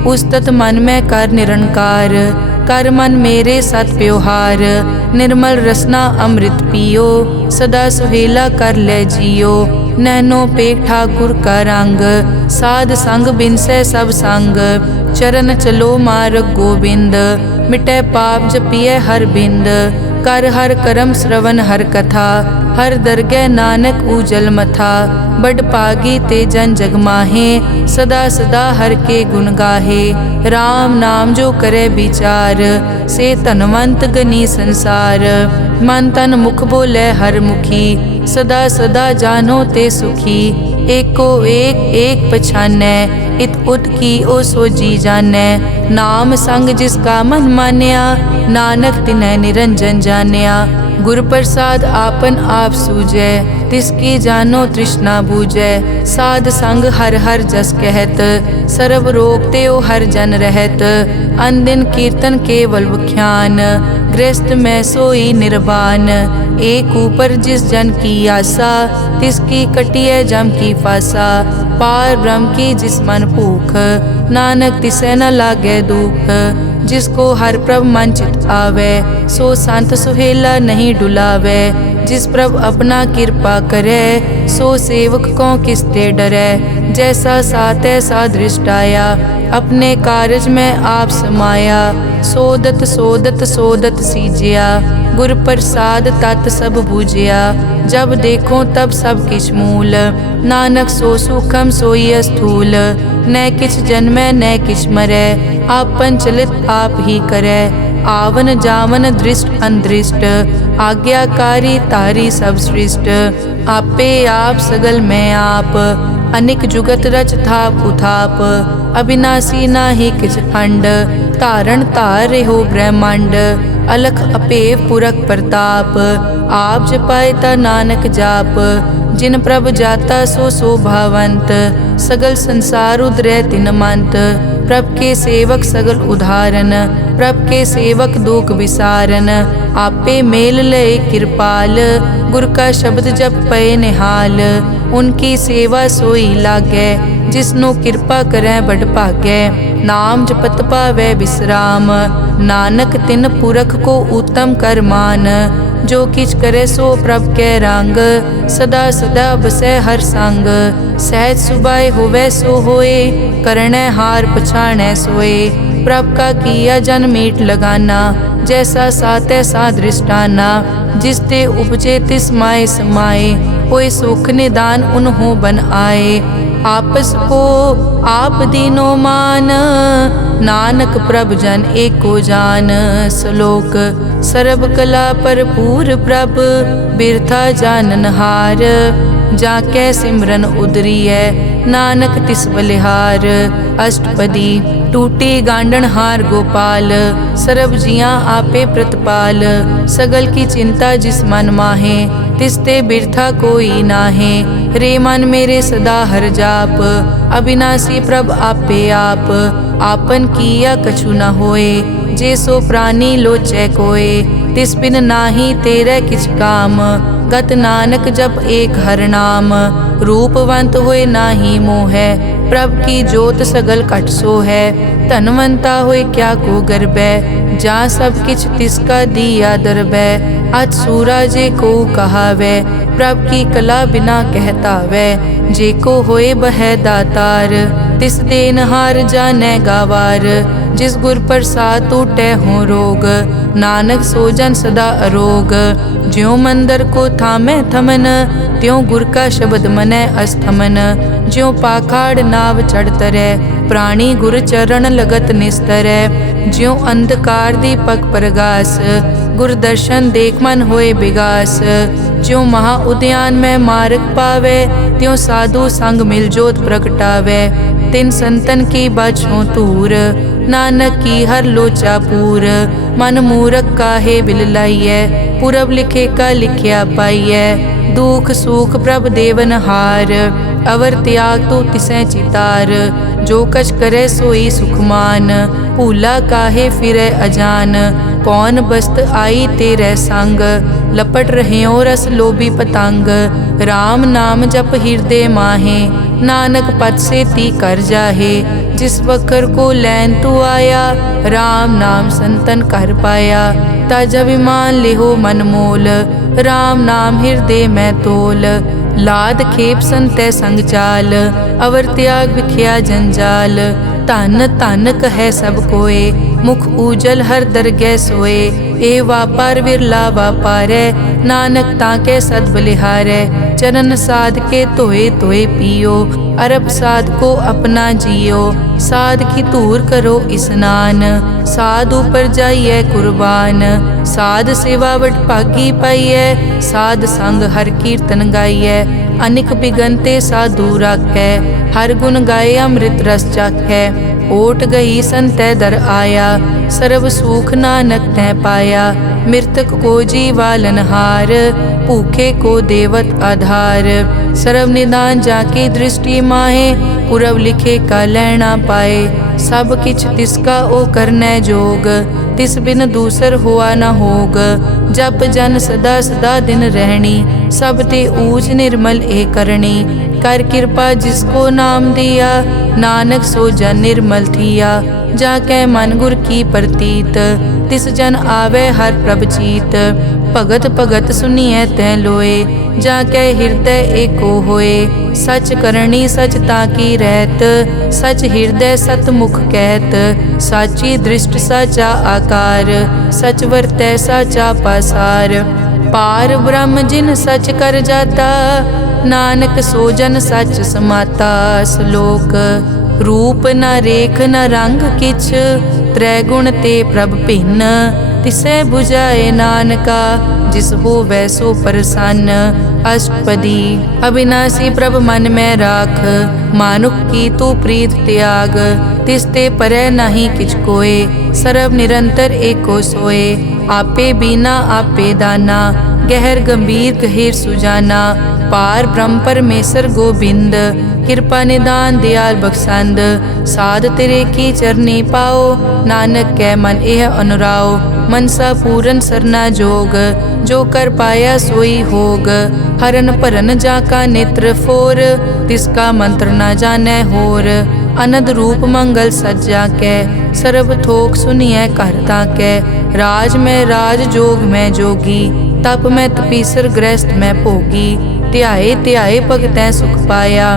उस्तत मन में कर निरंकार, कर मन मेरे सत व्यवहार। निर्मल रसना अमृत पियो, सदा सुहेला कर ले जियो। नैनो पेख ठाकुर का रंग, साध संग बिनसै सब संग। चरण चलो मार्ग गोविंद, मिटै पाप जपिए हर बिंद। कर हर करम श्रवण हर कथा, हर दरगह नानक उजल मथा। बड़ पागी ते जन जग माहे, सदा सदा हर के गुण गाहे। राम नाम जो करे विचार, से धनवंत गनी संसार। मन तन मुख बोले हर मुखी, सदा सदा जानो ते सुखी। एको एक एक पछानै, इत उत की ओ सो जी जानै। नाम संग जिसका मन मान्या, नानक तिन्है निरंजन जान्या। गुर प्रसाद आपन आप सूझै, तिसकी जानो तृष्णा बूझै। साध संग हर हर जस कहत, सर्व रोग ते ओ हर जन रहत। अनदिन कीर्तन केवल बख्यान, गृहस्थ में सोई निर्वाण। एक ऊपर जिस जन की आशा, तिसकी कटिए जम की फासा। पार ब्रह्म की जिस मन भूख, नानक तिसे न लागे दुख। जिसको हर प्रभ मन चित आवे, सो संत सुहेला नहीं डुलावे। जिस प्रभ अपना कृपा करे, सो सेवक को किसते डरे। जैसा सात ऐसा दृष्ट आया, अपने कारज में आप समाया। सोदत सोदत सोदत सीजिया, गुर प्रसाद तत् सब बूझिया। जब देखो तब सब किछ मूल, नानक सो सूखम सोई स्थूल। न किछ जन्मै न किछ मरै, आपन चलित आप ही करे। आवन जावन दृष्ट अनदृष्ट, आज्ञाकारी तारी सब सृष्ट। आपे आप सगल में आप, अनिक जुगत रच थाप उथाप। अविनाशी नाहि किछ खंड, धारण धार रहो ब्रह्मांड। अलख अपेव पुरख प्रताप, आप जपाए ता नानक जाप। जिन प्रभ जाता सो शोभावंत, सगल संसार उदरै तिन मंत। प्रभ के सेवक सगल उदाहरण, प्रभ के सेवक दुख विसारन। आपे मेल लय कृपाल, गुर का शब्द जप पए निहाल। उनकी सेवा सोई लागै, जिसनु कृपा करै बड़ भागै। नाम जपत पावै विश्राम, नानक तिन पुरख को उत्तम कर मान। जो किछ करे सो प्रभ कै रंग, सदा सदा बसै हर संग। सहज सुभाए होवै सो होए, करणै हार पछाणै सोए। प्रभ का किया जन मीट लगाना, जैसा सात ऐसा दृष्टाना। जिस ते उपजे तिस माए समाए, होए सुख निदान उन्हों बन आए। आपस को आप दीनो मान, नानक प्रभ जन एको जान। श्लोक सर्ब कला भरपूर प्रभ, बिरथा जानन हार। जाकै सिमरन उदरियै, नानक तिस बलिहार। अष्टपदी टूटी गांडन हार गोपाल, सर्ब जियां आपे प्रतिपाल। सगल की चिंता जिस मन माहे, तिसते बिरथा कोई नाहे। रे मन मेरे सदा हर जाप, अविनाशी प्रभ आपे आप। आपन किया कछु न होए, जे सो प्राणी लोचै कोय। तिस बिन नाही तेरे किछ काम, गत नानक जप एक हर नाम। रूपवंत होए नाही मोहै, प्रभ की जोत सगल कट सो है। धनवंता होए क्या को गर्बै, जा सब किछ तिसका दिया दरबै। अज सूरा जे को कहावै, प्रभ की कला बिना कहतावै। जे को होए बह दातार, तिस देनहार जानै गावार। जिस गुर प्रसाद टूटै हो रोग, नानक सो जन सदा अरोग। ज्यों मंदिर को थामै थमन, त्यों गुर का शब्द मनै अस्थमन। ज्यों पाखाड़ नाव चढ़ तरै, प्राणी गुर चरण लगत निस्तरै। ज्यों अंधकार दीपक प्रगास, गुर दर्शन देख मन होए विगास। ज्यों महा उद्यान में मार्ग पावे, त्यों साधु संग मिल जोत प्रगटावे। तिन संतन की बाछों तूर, नानक की हर लोचा पूर। मन मूरख काहे बिल लाइयै, पुरब लिखे का लिखिया पाइयै। दुख सुख प्रभ देवन हार, अवर त्याग तो तिसै चितार। जो कछ करे सोई सुखमान, भूला काहे फिरै अजान। कौन बस्त आई तेरे संग, लपट रहे रस लोभी पतंग। राम नाम जप हृदय माहे, नानक पद से ती कर जाहे। जिस वखर को लैन तू आया, राम नाम संतन कर पाया। तज अभिमान लेहो मन मोल, राम नाम हृदय में तोल। लाद खेप संतै संग चाल, अवर त्याग बिखिया जंजाल। धन धन कहे सब कोय, मुख उजल हर दरगह सोए। ए वापार विरला वापारै, नानक ताके सद बलिहारै। चरण साध के धोए धोए पियो, अरब साध को अपना जियो। साध की धूर करो स्नान, साध ऊपर जाइए कुर्बान। साध सेवा वड भागी पाइयै, साध संग हर कीर्तन गाइयै। अनिक बिगनते साधु राखै, हर गुण गाए अमृत रस चाखै। ओट गई संतै दर आया, सर्व सुख नानक तै पाया। मृतक को जीवालन हार, भूखे को देवत आधार। सर्व निदान जाकी दृष्टि माहे, पुरब लिखे का लैना पाए। सब किछ तिसका ओ करनै जोग, तिस बिन दूसर हुआ न होग। जप जन सदा सदा दिन रहनी, सब ते ऊच निर्मल ए करणी। कर कृपा जिसको नाम दिया, नानक सो जन निर्मल थिया। जाकै मन गुर की प्रतीत, तिस जन आवे हर प्रभ चीत। भगत भगत सुनिए तै लोए, जाकै हृदय एको होए। सच करनी सच ताकी रहत, सच हृदय सतमुख कहत। साची दृष्ट साचा आकार, सच वरतै साचा पासार। पार ब्रह्म जिन सच कर जाता, नानक सो जन सच समाता। श्लोक रूप न रेख न रंग किछ, त्रैगुण ते प्रभ भिन्न। तिसै बुझाए नानका, जिस होवै सो प्रसन्न। अष्टपदी अविनाशी प्रभ मन में राख, मानुख की तू प्रीत त्याग। तिसते परै नहीं किछ कोय, सर्व निरंतर एको सोए। आपे बीना आपे दाना, गहर गंभीर गहीर सुजाना। पार ब्रह्म परमेश्वर गोबिंद, कृपा निदान दयाल बख्शंद। साध तेरे की चरनी पाओ, नानक कै मन एह अनुराओ। मनसा पूरन सरना जोग, जो कर पाया सोई होग। हरन भरन जाका नेत्र फोर, तिसका मंत्र न जानै होर। अनद रूप मंगल सज्जा कै, सर्व थोक सुनिए कर ताकै। राज में राज जोग में जोगी, तप में तपीसर गृहस्थ में भोगी। ध्याए ध्याए भगतै सुख पाया,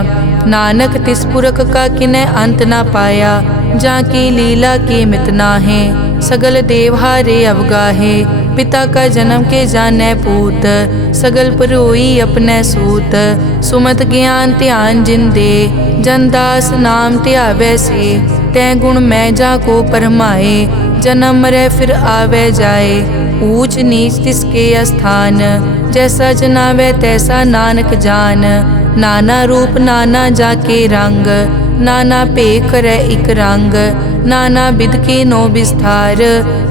नानक तिस पुरख का किनै अंत ना पाया। जाकी लीला की मित नाहे, सगल देवहारे अवगाहे। पिता का जन्म के जानै पूत, सगल परोई अपने सूत। सुमत ज्ञान ध्यान जिन दे, जनदास नाम ध्यावै से। तै गुण मैं जाको परमाए, जन्म मरै फिर आवे जाए। ऊंच नीच तिसके अस्थान, जैसा जनावै तैसा नानक जान। नाना रूप नाना जाके रंग, नाना भेख करे इक रंग। नाना बिध के नो विस्तार,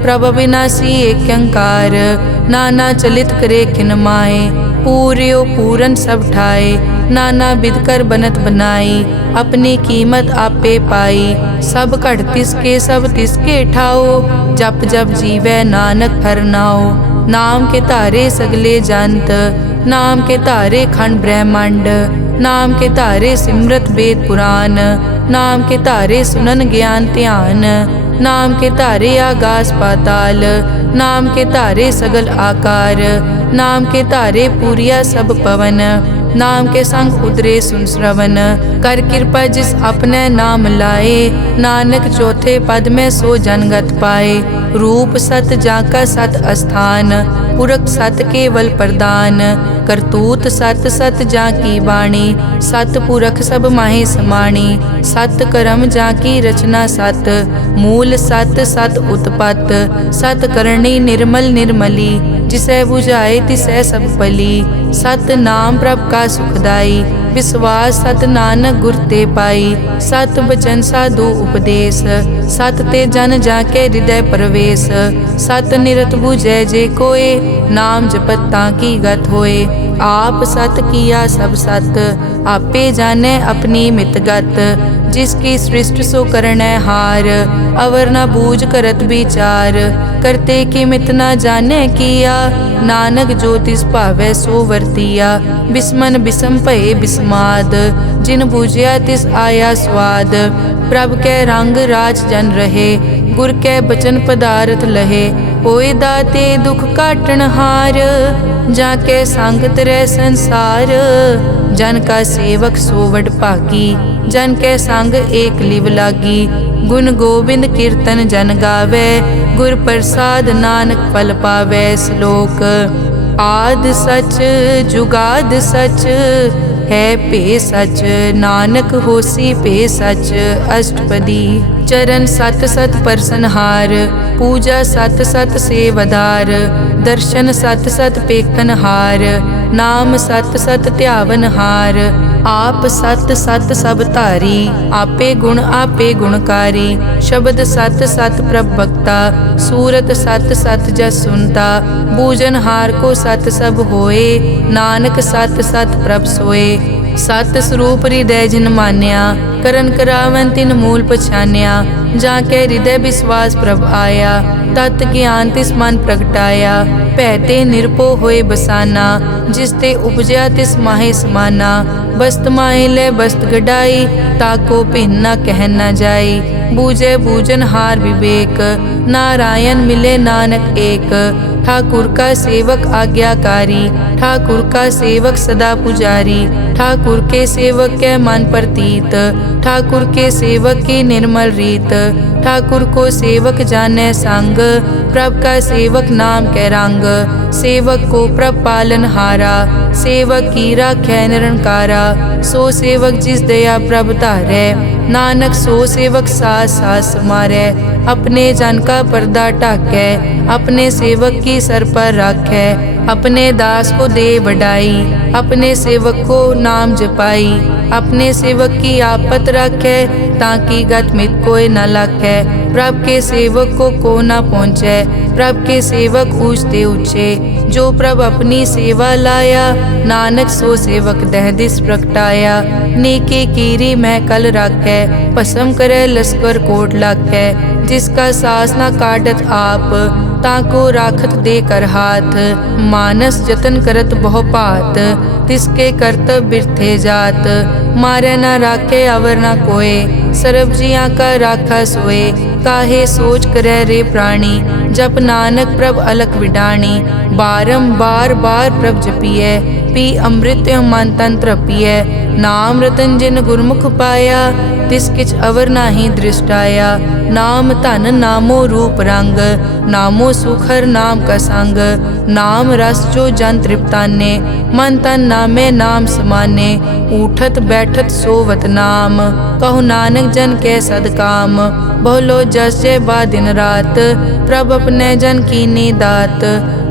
प्रभ विनाशी एक अंकार। नाना चलित करे खिन माए, पूर्यो पूरन सब ठाए। नाना बिध कर बनत बनाई, अपनी कीमत आपे पाई। सब घट तिसके सब तिसके ठाओ, जप जप जीवै नानक हर नाओ। नाम के धारे सगले जंत, नाम के धारे खंड ब्रह्मांड। नाम के धारे सिमरत वेद पुराण, नाम के धारे सुनन ज्ञान ध्यान। नाम के धारे आगास पाताल, नाम के धारे सगल आकार। नाम के धारे पूरिया सब पवन, नाम के संग उतरे सुन श्रवण। कर कृपा जिस अपने नाम लाए, नानक चौथे पद में सो जनगत पाए। रूप सत जाका सत अस्थान, पुरख सत केवल प्रदान। करतूत सत सत जाकी वाणी, सत पुरख सब माहे समाणी। सत कर्म जाकी रचना सत, मूल सत सत उत्पत। सत करणी निर्मल निर्मली, जिसै बुझाए तिसै सब पली। सत नाम प्रभ का सुखदाई, विश्वास सत नानक गुर ते पाई। सत बचन साधु उपदेश, सत ते जन जाके हृदय प्रवेश। सत निरत बुझै जे कोय, नाम जपत ताकी गत होए। आप सत किया सब सत, आपे जाने अपनी मितगत। जिसकी सृष्टि सो करनै हार, अवर न बूझ करत विचार। करते कि मित न जाने किया, नानक जो तिस भावै सो वर्तिया। बिस्मन बिसम भये बिस्माद, जिन बूझिया तिस आया स्वाद। प्रभ कै रंग राज जन रहे, गुर कै बचन पदारथ लहे। होए दाते दुख काटन हार, जाके संग तरै संसार। जन का सेवक सो वड भागी, जन कै संग एक लिव लागी। गुण गोबिंद कीर्तन जन गावे, गुर प्रसाद नानक फल पावे। श्लोक आद सच जुगाद सच, है पे सच नानक होसी पे सच। अष्टपदी चरण सत सत परसनहार, पूजा सत सत सेवदार। दर्शन सत सत पेखनहार, नाम सत सत ध्यावनहार। आप सत सत सब धारी, आपे गुण आपे गुणकारी। शब्द सत सत प्रभ भक्ता, सूरत सत सत जस सुनता। बूझनहार को सत सब होए, नानक सत सत प्रभ सोए। सत स्वरूप हृदय जिन मान्या, करन करावन तिन मूल पछान्या। जाके हृदय विश्वास प्रभ आया, तत् ज्ञान तिस मन प्रगटाया। भैते निरपो होए बसाना, जिस ते उपजया तिस माहे समाना। बस्त माहे ले बस्त गडाई, ताको भिन्न न कह न जाई। बूझे बूझन हार विवेक, नारायण मिले नानक एक। ठाकुर का सेवक आज्ञाकारी, ठाकुर का सेवक सदा पुजारी। ठाकुर के सेवक के मन प्रतीत, ठाकुर के सेवक की निर्मल रीत। ठाकुर को सेवक जाने संग, प्रभ का सेवक नाम के रंग। सेवक को प्रभ पालन हारा, सेवक की राखै निरंकारा। सो सेवक जिस दया प्रभ धारै, नानक सो सेवक सास सास समारै। अपने जन का पर्दा ढाकै, अपने सेवक की सर पर राखै। अपने दास को दे बढ़ाई, अपने सेवक को नाम जपाई। अपने सेवक की आपत राखै, ताकि गत मित कोई न लाखै। प्रभ के सेवक को न पहुँचै, प्रभ के सेवक ऊंचते ऊंचे। जो प्रभ अपनी सेवा लाया, नानक सो सेवक दह दिस प्रगटाया। नेके कीरी मैं कल राखै, भस्म करे लश्कर कोट लाखै। जिसका सास न काटत आप, ताको राखत दे कर हाथ। मानस जतन करत बहु पात, तिसके करतब बिरथे जात। मारे न राखे अवर न कोय, सर्ब जिया का राखा सोए। काहे सोच करे रे प्राणी, जप नानक प्रभ अलख विडाणी। बारंबार बार प्रभ जपिए, पी अमृत मन तन तृपिए। नाम रतन जिन गुरमुख पाया, तिस किछ अवर नाही दृष्टाया। नाम धन नामो रूप रंग, नामो सुख हर नाम का संग। नाम रस जो जन तृप्ताने, मन तन नामे नाम समाने। उठत बैठत सोवत नाम, कहु नानक जन के सदकाम। बहुलो जस जय बा दिन रात, प्रभ अपने जन कीनी दात।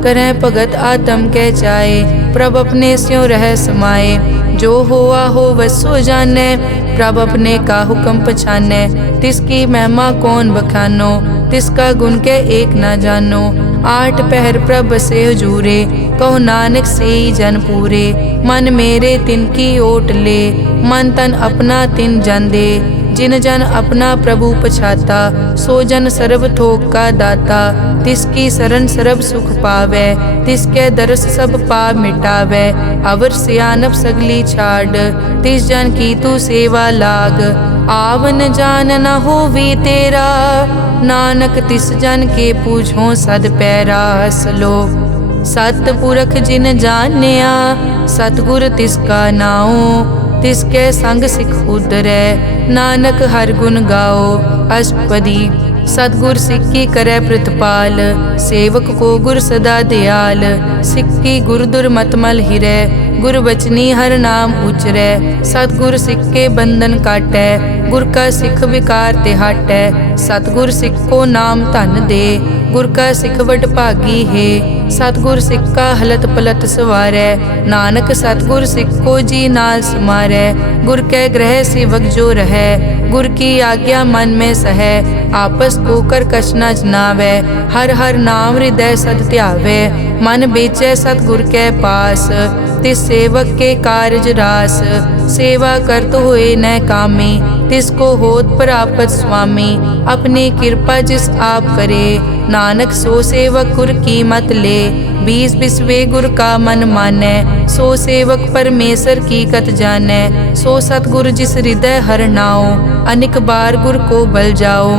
करें भगत आत्म के चाए, प्रभ अपने स्यों रह समाए। जो होआ हो वसो जाने, प्रभ अपने का हुक्म पछाने। तिसकी महिमा कौन बखानो, तिसका गुण के एक न जानो। आठ पहर प्रभ बसे हजूरे, कहो नानक से जन पूरे। मन मेरे तिनकी ओट ले, मन तन अपना तिन जन दे। जिन जन अपना प्रभु पछाता, सो जन सर्ब थोक का दाता। तिसकी शरण सर्ब सुख पावे, तिसके दरस सब पाप मिटावे। अवर सियानप सगली छाड़, तिस जन की तू सेवा लाग। आवन जान न होवी तेरा, नानक तिस जन के पूछो सद पैरा। सलोक सतपुरख जिन जानिया, सतगुर तिसका नाओ। तिसके संग सिख उदरै, नानक हर गुण गाओ। अष्टपदी सतगुर सिक्की करे प्रतिपाल, सेवक को गुर सदा दयाल। सिक्की गुर दुर्मतमल हिरै, गुर बचनी हर नाम उचरै। सतगुर सिक्के बंधन काटै, गुर का सिख विकार ते हटै। सतगुर सिख को नाम धन दे, गुर का सिख वड भागी है। सतगुर सिख का हलत पलत सवारै, नानक सतगुर सिख को जी नाल समारै। गुर के ग्रह सेवक जो रहै, गुर की आज्ञा मन में सहै। आपस को कर कछ न जनावै, हर हर नाम हृदय सद ध्यावै। मन बेचै सतगुर के पास, तिस सेवक के कारज रास। सेवा करत होए न कामी, तिसको होत प्रापत स्वामी। अपनी कृपा जिस आप करे, नानक सो सेवक गुर की मत ले। बीस बिसवे गुर का मन मानै, सो सेवक परमेश्वर की कत जानै। सो सतगुर जिस हृदय हर नाओ, अनिक बार गुर को बल जाओ।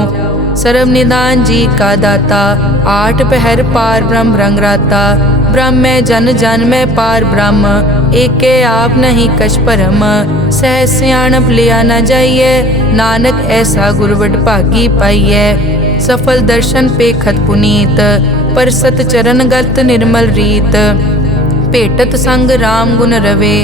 सर्व निदान जी का दाता, आठ पहर पार ब्रह्म रंग राता। ब्रह्म में जन जन में पार ब्रह्म, एके आप नहीं कछ परम। सह सियाणप लिया न जाइए, नानक ऐसा गुरवड भागी पाइए। सफल दर्शन पेखत पुनीत, परसत चरण गत निर्मल रीत। भेटत संग राम गुण रवे,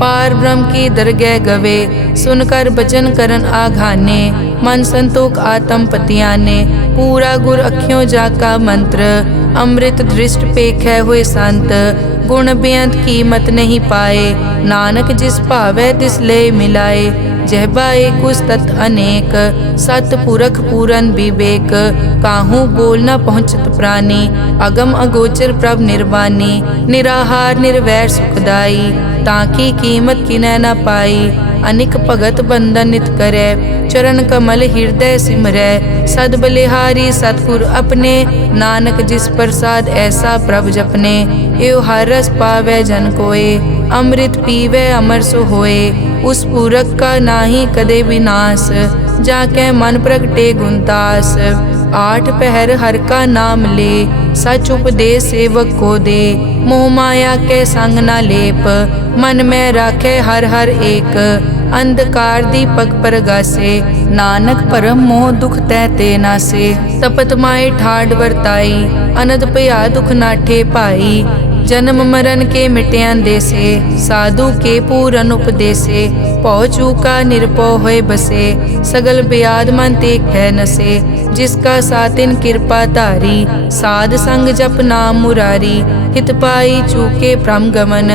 पार ब्रह्म की दरगह गवे। सुनकर बचन करन आघाने, मन संतोख आत्म पतियाने। पूरा गुर अखियों जाका मंत्र, अमृत दृष्ट पेखै हुए संत। गुण बेअंत कीमत नहीं पाए, नानक जिस भावै तिस ले मिलाए। जहबा एक उस्तत अनेक, सतपुरख पूरन विवेक। काहू बोल न पहुँचत प्राणी, अगम अगोचर प्रभ निर्वाणी। निराहार निर्वैर सुखदाई, ताकी कीमत किनै न पाई। अनिक भगत बंदन नित करे। चरण कमल हृदय सिमरै, सद बलिहारी सतगुर अपने। नानक जिस प्रसाद ऐसा प्रभ जपने, एव हर रस पावै जन कोय। अमृत पीवै अमर सो होए, उस पूरक का नाहि कदे विनाश। जाके मन प्रगटे गुणतास, आठ पहर हर का नाम ले। सच उपदेश सेवक को दे, मोह माया के संग न लेप। मन में राखे हर हर एक, अंधकार दीपक परगासे। नानक परम मोह दुख तै ते नासे। तपत माए ठाड वर्ताई, अनद भया दुख नाठे पाई। जन्म मरण के मिट्यां देसे, साधु के पूरन उपदेसे। पौ चूका निरपौ होए बसे, सगल ब्याद मन देखै नसे। जिसका सातिन कृपा धारी, साध संग जप नाम मुरारी। हित पाई चूके भ्रम गमन,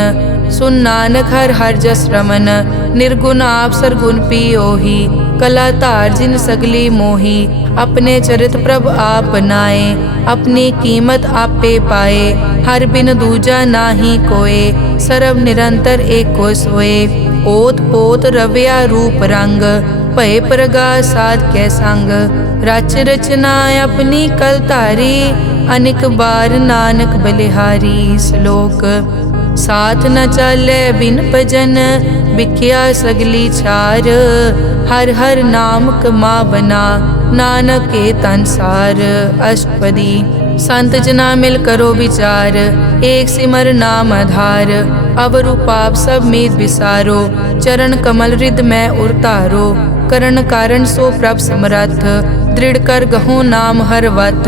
सुन नानक हर हर जस रमन। निर्गुण आप सरगुण पियोही, कला धार जिन सगली मोही। अपने चरित प्रभ आप बनाए, अपनी कीमत आपे पाए। हर बिन दूजा नाहि कोय, सर्व निरंतर एको सोए। ओत पोत रव्या रूप रंग, भय प्रगास साध के संग। रच रचना अपनी कल धारी, अनिक बार नानक बलिहारी। श्लोक साथ न चाले बिन भजन, बिख्या सगली छार। हर हर नाम कमावना, नानक के तन सार। अष्टपदी संत जना मिल करो विचार, एक सिमर नाम आधार। अवरु पाप सब मीत विसारो, चरण कमल हृद में उरतारो। करण कारण सो प्रभ समरथ, दृढ़ कर गहो नाम हर वत।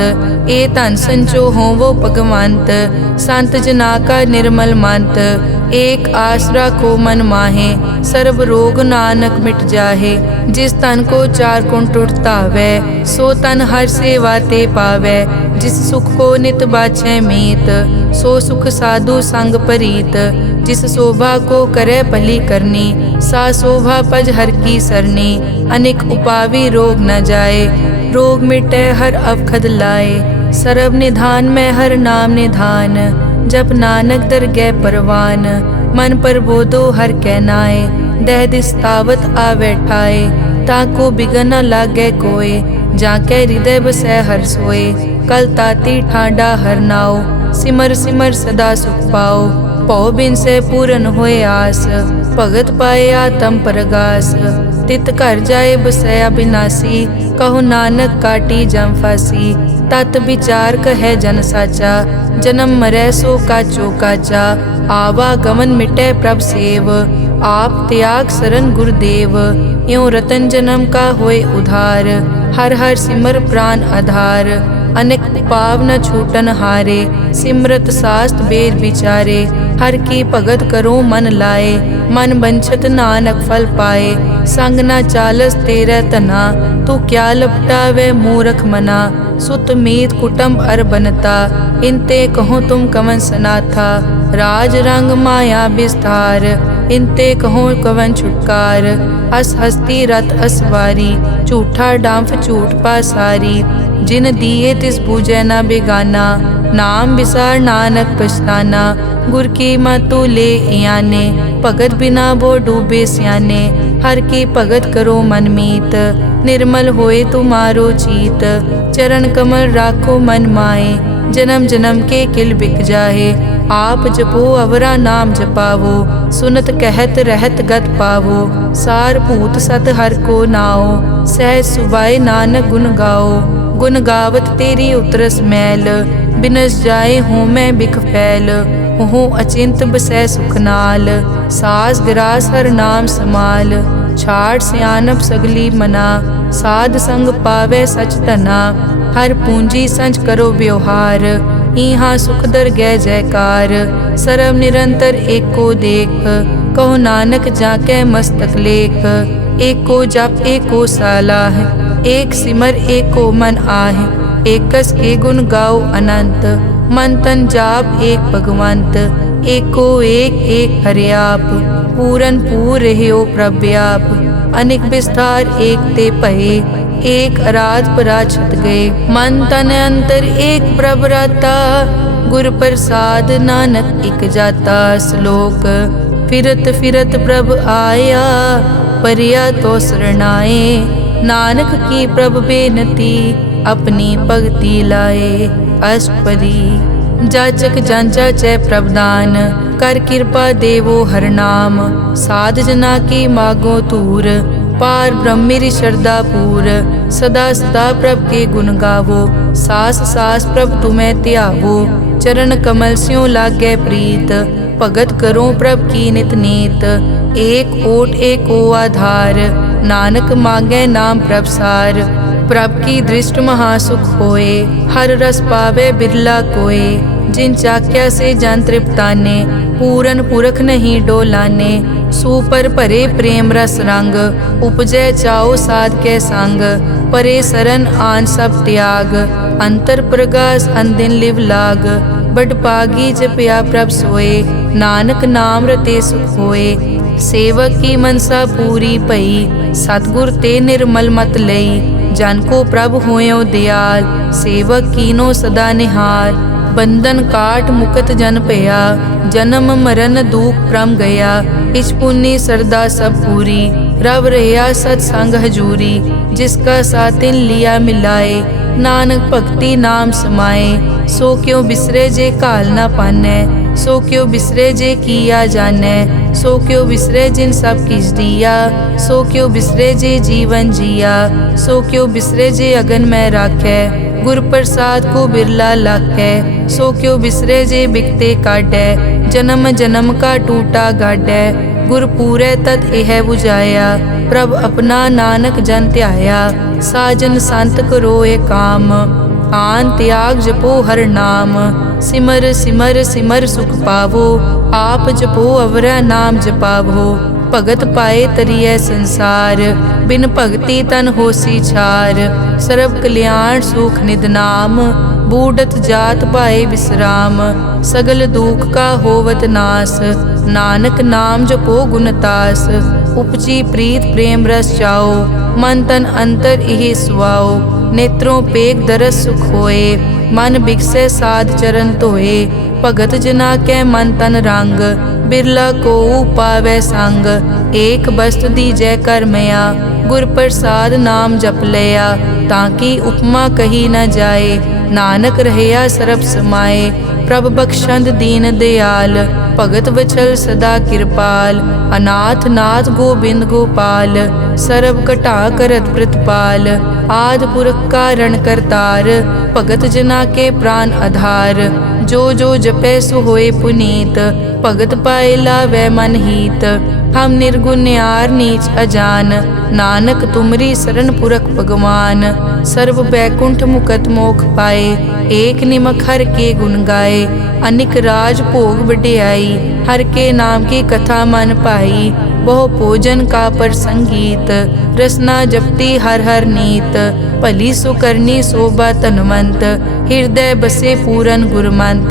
ए धन संचो हो वो भगवंत, संत जना का निर्मल मंत। एक आसरा को मन माहे, सर्व रोग नानक मिट जाहे। जिस तन को चार गुण टुटतावै, सो तन हर सेवा ते पावै। जिस सुख को नित बाछै मीत, सो सुख साधु संग परीत। जिस शोभा को करे भली करनी, सा शोभा पज हर की सरनी। अनेक उपावी रोग न जाए, रोग मिटे हर अवखद लाए। सर्व निधान में हर नाम निधान, जप नानक दरगह परवान। मन पर बोधो हर कहनाए, दह दिस तावत आवे ठाए। ताको बिगन न लागे कोय, जाके हृदय बसै हर सोए। कल ताती ठाडा हर नाओ, सिमर सिमर सदा सुख पाओ। पौ बिन से पूरन होए आस, भगत पाए आत्म परगास। तित घर जाए बसै अविनाशी, कहो नानक काटी जम फासी। तत विचार कहे जन साचा, जन्म मरै सो काचो काचा। आवागमन मिटै प्रभ सेव, आप त्याग शरण गुरुदेव। यों रतन जन्म का होए उधार, हर हर सिमर प्राण आधार। अनेक पाव न छूटन हारे, सिमरत शास्त्र वेद विचारे। हर की भगत करो मन लाए, मन बंछत नानक फल पाए। संग न चालस तेरे तना, तू क्या लपटावे मूरख मना। सुत मीत कुटुंब अर बनता, इनते कहो तुम कवन सनाथा। राज रंग माया विस्तार, इनते कहो कवन छुटकार। अस हस्ती रत असवारी, झूठा डांफ झूठ पासारी। जिन दिए तिस बूझे न बेगाना, नाम विसार नानक पछताना। गुर की मतु ले याने, भगत बिना वो डूबे स्याने। हर की भगत करो मन मीत, निर्मल होए तुम्हारो चीत। चरण कमल राखो मन माए, जन्म जन्म के किल बिक जाहे। आप जपो अवरा नाम जपावो, सुनत कहत रहत गत पावो। सार भूत सत हर को नाओ, सहज सुबाए नानक गुण गाओ। गुण गावत तेरी उतरस मैल, बिनस जाए हूँ मैं बिख फैल। हूँ अचिंत बसै सुख नाल, सास गिरास हर नाम समाल। छाड़ सियानप सगली मना, साध संग पावे सच तना। हर पूंजी संच करो व्यवहार, इहाँ सुख दर गै जयकार। सर्व निरंतर एको देख, कहो नानक जाके मस्तक लेख। एको जप एको सालाह, एक सिमर एको मन आह। एकस के गुण गाओ अनंत, मन तन जाप एक भगवंत। एको एक एक हरियाप, पूरन पूर रहियो प्रव्याप। अनेक विस्तार एक ते पहे, एक अराध पराछत गए। मन तन अंतर एक प्रभ राता, गुर प्रसाद नानक एक जाता। श्लोक फिरत फिरत प्रभ आया, परिया तो शरणाए। नानक की प्रभ बेनती अपनी भगति लाए। अष्टपदी जाचक जांचा चै प्रभदान कर कृपा देवो हर नाम। साध जना की मागो तूर पार ब्रह्मेरी श्रद्धा पूर। सदा सदा प्रभ के गुण गावो सास सास प्रभ तुम्हें त्यावो। चरण कमल स्यों लागे प्रीत भगत करो प्रभ की नित नीत। एक ओट एक ओ आधार नानक मांगे नाम प्रभ सार। प्रभ की दृष्ट महासुख होए हर रस पावे बिरला कोय। जिन चाक्या से जान तृप्ताने पूरन पुरख नहीं डोलाने। सुपर भरे प्रेम रस रंग उपजय चाओ साध के संग। परे सरन आन सब त्याग अंतर प्रगास अनदिन लिव लाग। बड़ पागी जपया प्रभ सोए नानक नाम रते सुख होए। सेवक की मनसा पूरी पई सतगुर ते निर्मल मत लई। जन को प्रभ होयो दयाल सेवक कीनो सदा निहाल। बंधन काट मुकत जन पया जन्म मरण दुख प्रम गया। इस पुण्य सरदा सब पूरी रव रहा सत्संग हजूरी। जिसका सातिन लिया मिलाए नानक भक्ति नाम समाए। सो क्यों बिसरे जे काल ना पाने सो क्यों बिसरे जे किया जाने। सो क्यों बिसरे जिन सब किस दिया सो क्यों बिसरे जे जीवन जिया। सो क्यों बिसरे जे अगन में राखे गुर प्रसाद को बिरला लाखे। सो क्यों बिसरे जे बिकते काटे जन्म जन्म का टूटा गाडे। गुर पूरे तत् यह बुझाया प्रभ अपना नानक जन त्याया। साजन संत करो ए काम आन त्याग जपो हर नाम। सिमर सिमर सिमर सुख पावो आप जपो अवरा नाम जपावो। भगत पाए तरिए संसार बिन भगति तन होसी छार। सर्व कल्याण सुख निद नाम बूढ़त जात पाए विश्राम। सगल दुख का होवत नास नानक नाम जपो गुणतास। उपजी प्रीत प्रेम रस चाओ मन तन अंतर इहि सुआओ। नेत्रों पेग दरस सुख होए मन बिकसे साध चरण धोए। भगत जना के मन तन रंग बिरला को पावे संग। एक बस्त दीजै कर मया गुर प्रसाद नाम जप लिया। ताकि उपमा कही न जाए नानक रहया सरब समाए। प्रभ बख्शंद दीन दयाल भगत वचल सदा कृपाल। अनाथ नाथ गोबिंद गोपाल सरब कटा करत प्रतिपाल। आद पुरख कारण करतार भगत जना के प्राण आधार। जो जो जपे सो होए पुनीत भगत पाए लावे मन हीत। हम निर्गुण यार नीच अजान नानक तुमरी शरण पुरख भगवान। सर्व बैकुंठ मुकत मोख पाए एक निमक हर के गुण गाए। अनिक राज भोग बढ़ियाई हर के नाम की कथा मन पाई। बहु भोजन का पर संगीत रसना जपती हर हर नीत। भली सुकरनी शोभा तनवंत हृदय बसे पूरन गुरमंत।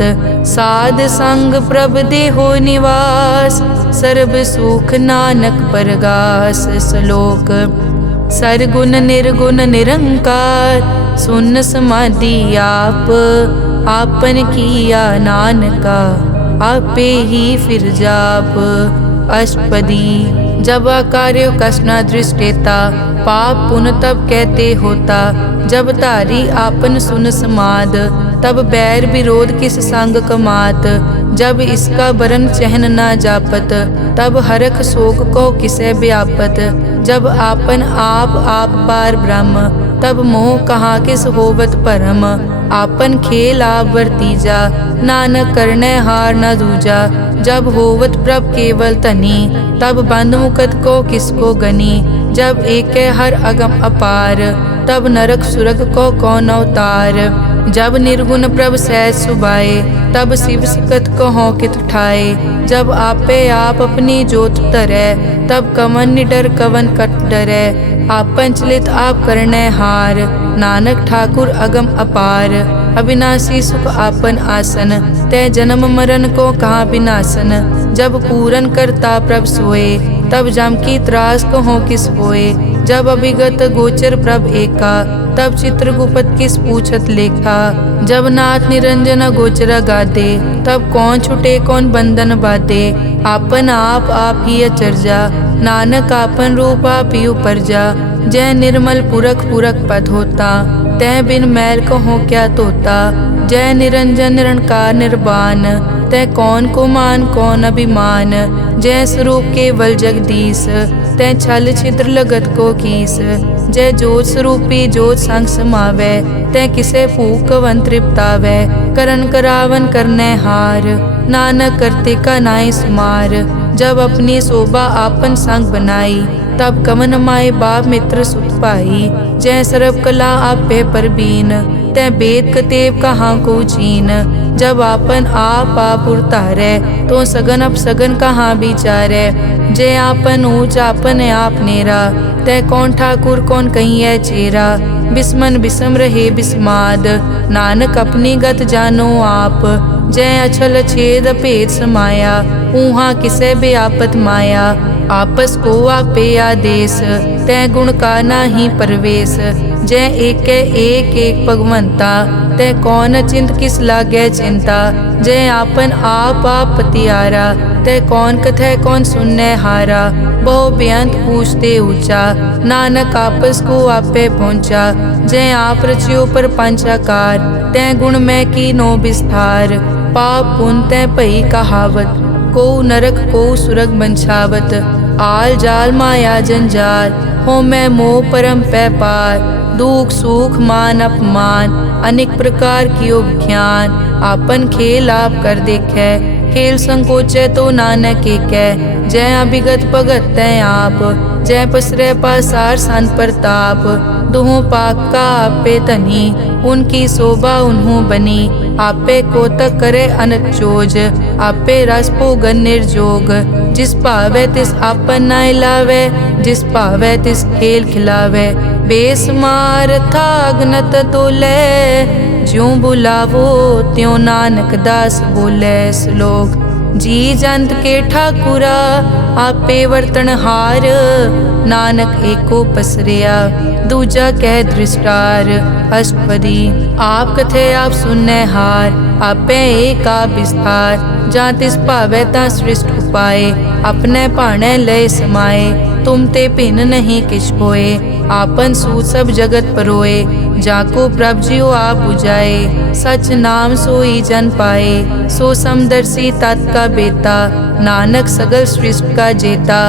साध संग प्रभ देहो निवास सर्ब सुख नानक परगास। श्लोक सरगुण निर्गुण निरंकार सुन समाधि आप। आपन किया नानका आपे ही फिर जाप। अष्टपदी जब कार्यो कसना दृष्टेता पाप पुन तब कहते होता। जब तारी आपन सुन समाद तब बैर विरोध किस संग कमात। जब इसका बरन चहन ना जापत तब हरख शोक को किसे व्यापत। जब आपन आप पार ब्रह्म तब मोह कहाँ किस होवत परम। आपन खेल आप वर्तीजा नानक करने हार न दूजा। जब होवत प्रभ केवल तनी तब बंद मुकत को किसको गनी। जब एक हर अगम अपार तब नरक सुरग को कौन अवतार। जब निर्गुण प्रभ सहज सुबाए तब शिव सिकत को हों कित उठाए। जब आपे आप अपनी जोत तरे तब कवन निडर कवन कट डरे। आपन चलित आप करने हार नानक ठाकुर अगम अपार। अविनाशी सुख आपन आसन तय जन्म मरण को कहाँ विनाशन। जब पूरन करता प्रभ सोए तब जम की त्रास को हो किस होए। जब अभिगत गोचर प्रभ एका, तब चित्रगुप्त किस पूछत लेखा। जब नाथ निरंजन गोचर गादे, तब कौन छुटे कौन बंधन बाधे। आपन आप ही अचरजा, नानक आपन रूप आप ही उपरजा। जय निर्मल पुरख पुरख पद होता, तै बिन मैल कहो क्या तोता। जय निरंजन निरंकार निर्वाण, तै कौन को मान कौन अभिमान। जय स्वरूप केवल जगदीश, तै छल छिद्र लगत को कीस। जय जोत स्वरूपी जोत संग समावै, तै किसे भूख कवन तृप्तावै। करन करावन करनै हार, नानक करते का नाई सुमार। जब अपनी शोभा आपन संग बनाई, तब कवन माए बाप मित्र सुत पाई। जय सर्व कला आपे परबीन, तै वेद कतेव कहाँ को चीन। जब आपन आप उतारै, तो सगन अपसगन कहाँ विचारै। जय आपन ऊंच आपन आप नेरा, तै कौन ठाकुर कौन कहिए चेरा। बिस्मन बिसम रहे बिस्माद, नानक अपनी गत जानो आप। जय अछल छेद भेद समाया, ऊहा किसे बेआपत माया। आपस को आपे आदेश, तै गुण का नाही परवेश। जय एक भगवंता, तै कौन चिंत किस लागे चिंता। जय आपन आप पतियारा, तै कौन कथै कौन सुनने हारा। बहु बेअंत पूछते ऊंचा, नानक आपस को आपे पहुँचा। जय आप रचियो पर पंचाकार, तै गुण में की नो विस्तार। पाप पुन तै भई कहावत, को नरक को सुरग बंछावत। आल जाल माया जंजाल, हो मैं मोह परम पै पार। दुख सुख मान अपमान, अनेक प्रकार कियो ज्ञान। आपन खेल आप कर देखे, खेल संकोचे तो नानक एकै। जय अभिगत भगत तै आप, जय पसरै पासार सन प्रताप। दुहों पाक का आपे धनी, उनकी शोभा उन्हों बनी। आपे कोतक करे अनक चोज, आपे रस भोगन निर्जोग। जिस भावै तिस आपन नाय लावै, जिस भावै तिस खेल खिलावै। बेसमार था अगनत तोलै, ज्यों बुलावो त्यों नानक दास बोले। श्लोक। जी जंत के ठाकुरा, आपे वर्तन हार। नानक एको पसरिया, दूजा कह दृष्टार। अष्टपदी। आप कथे आप सुनने हार, आपे एक आप विस्तार। जा तिस भावै ता सृष्ट उपाय, अपने भाणे लय समाए। तुम ते भिन्न नहीं किछ होए, आपन सूत सब जगत परोए। जाको प्रभ जियो आप बुझाए, सच नाम सोई जन पाए। सो समदर्शी तत् का बेता, नानक सगल सृष्टि का जेता।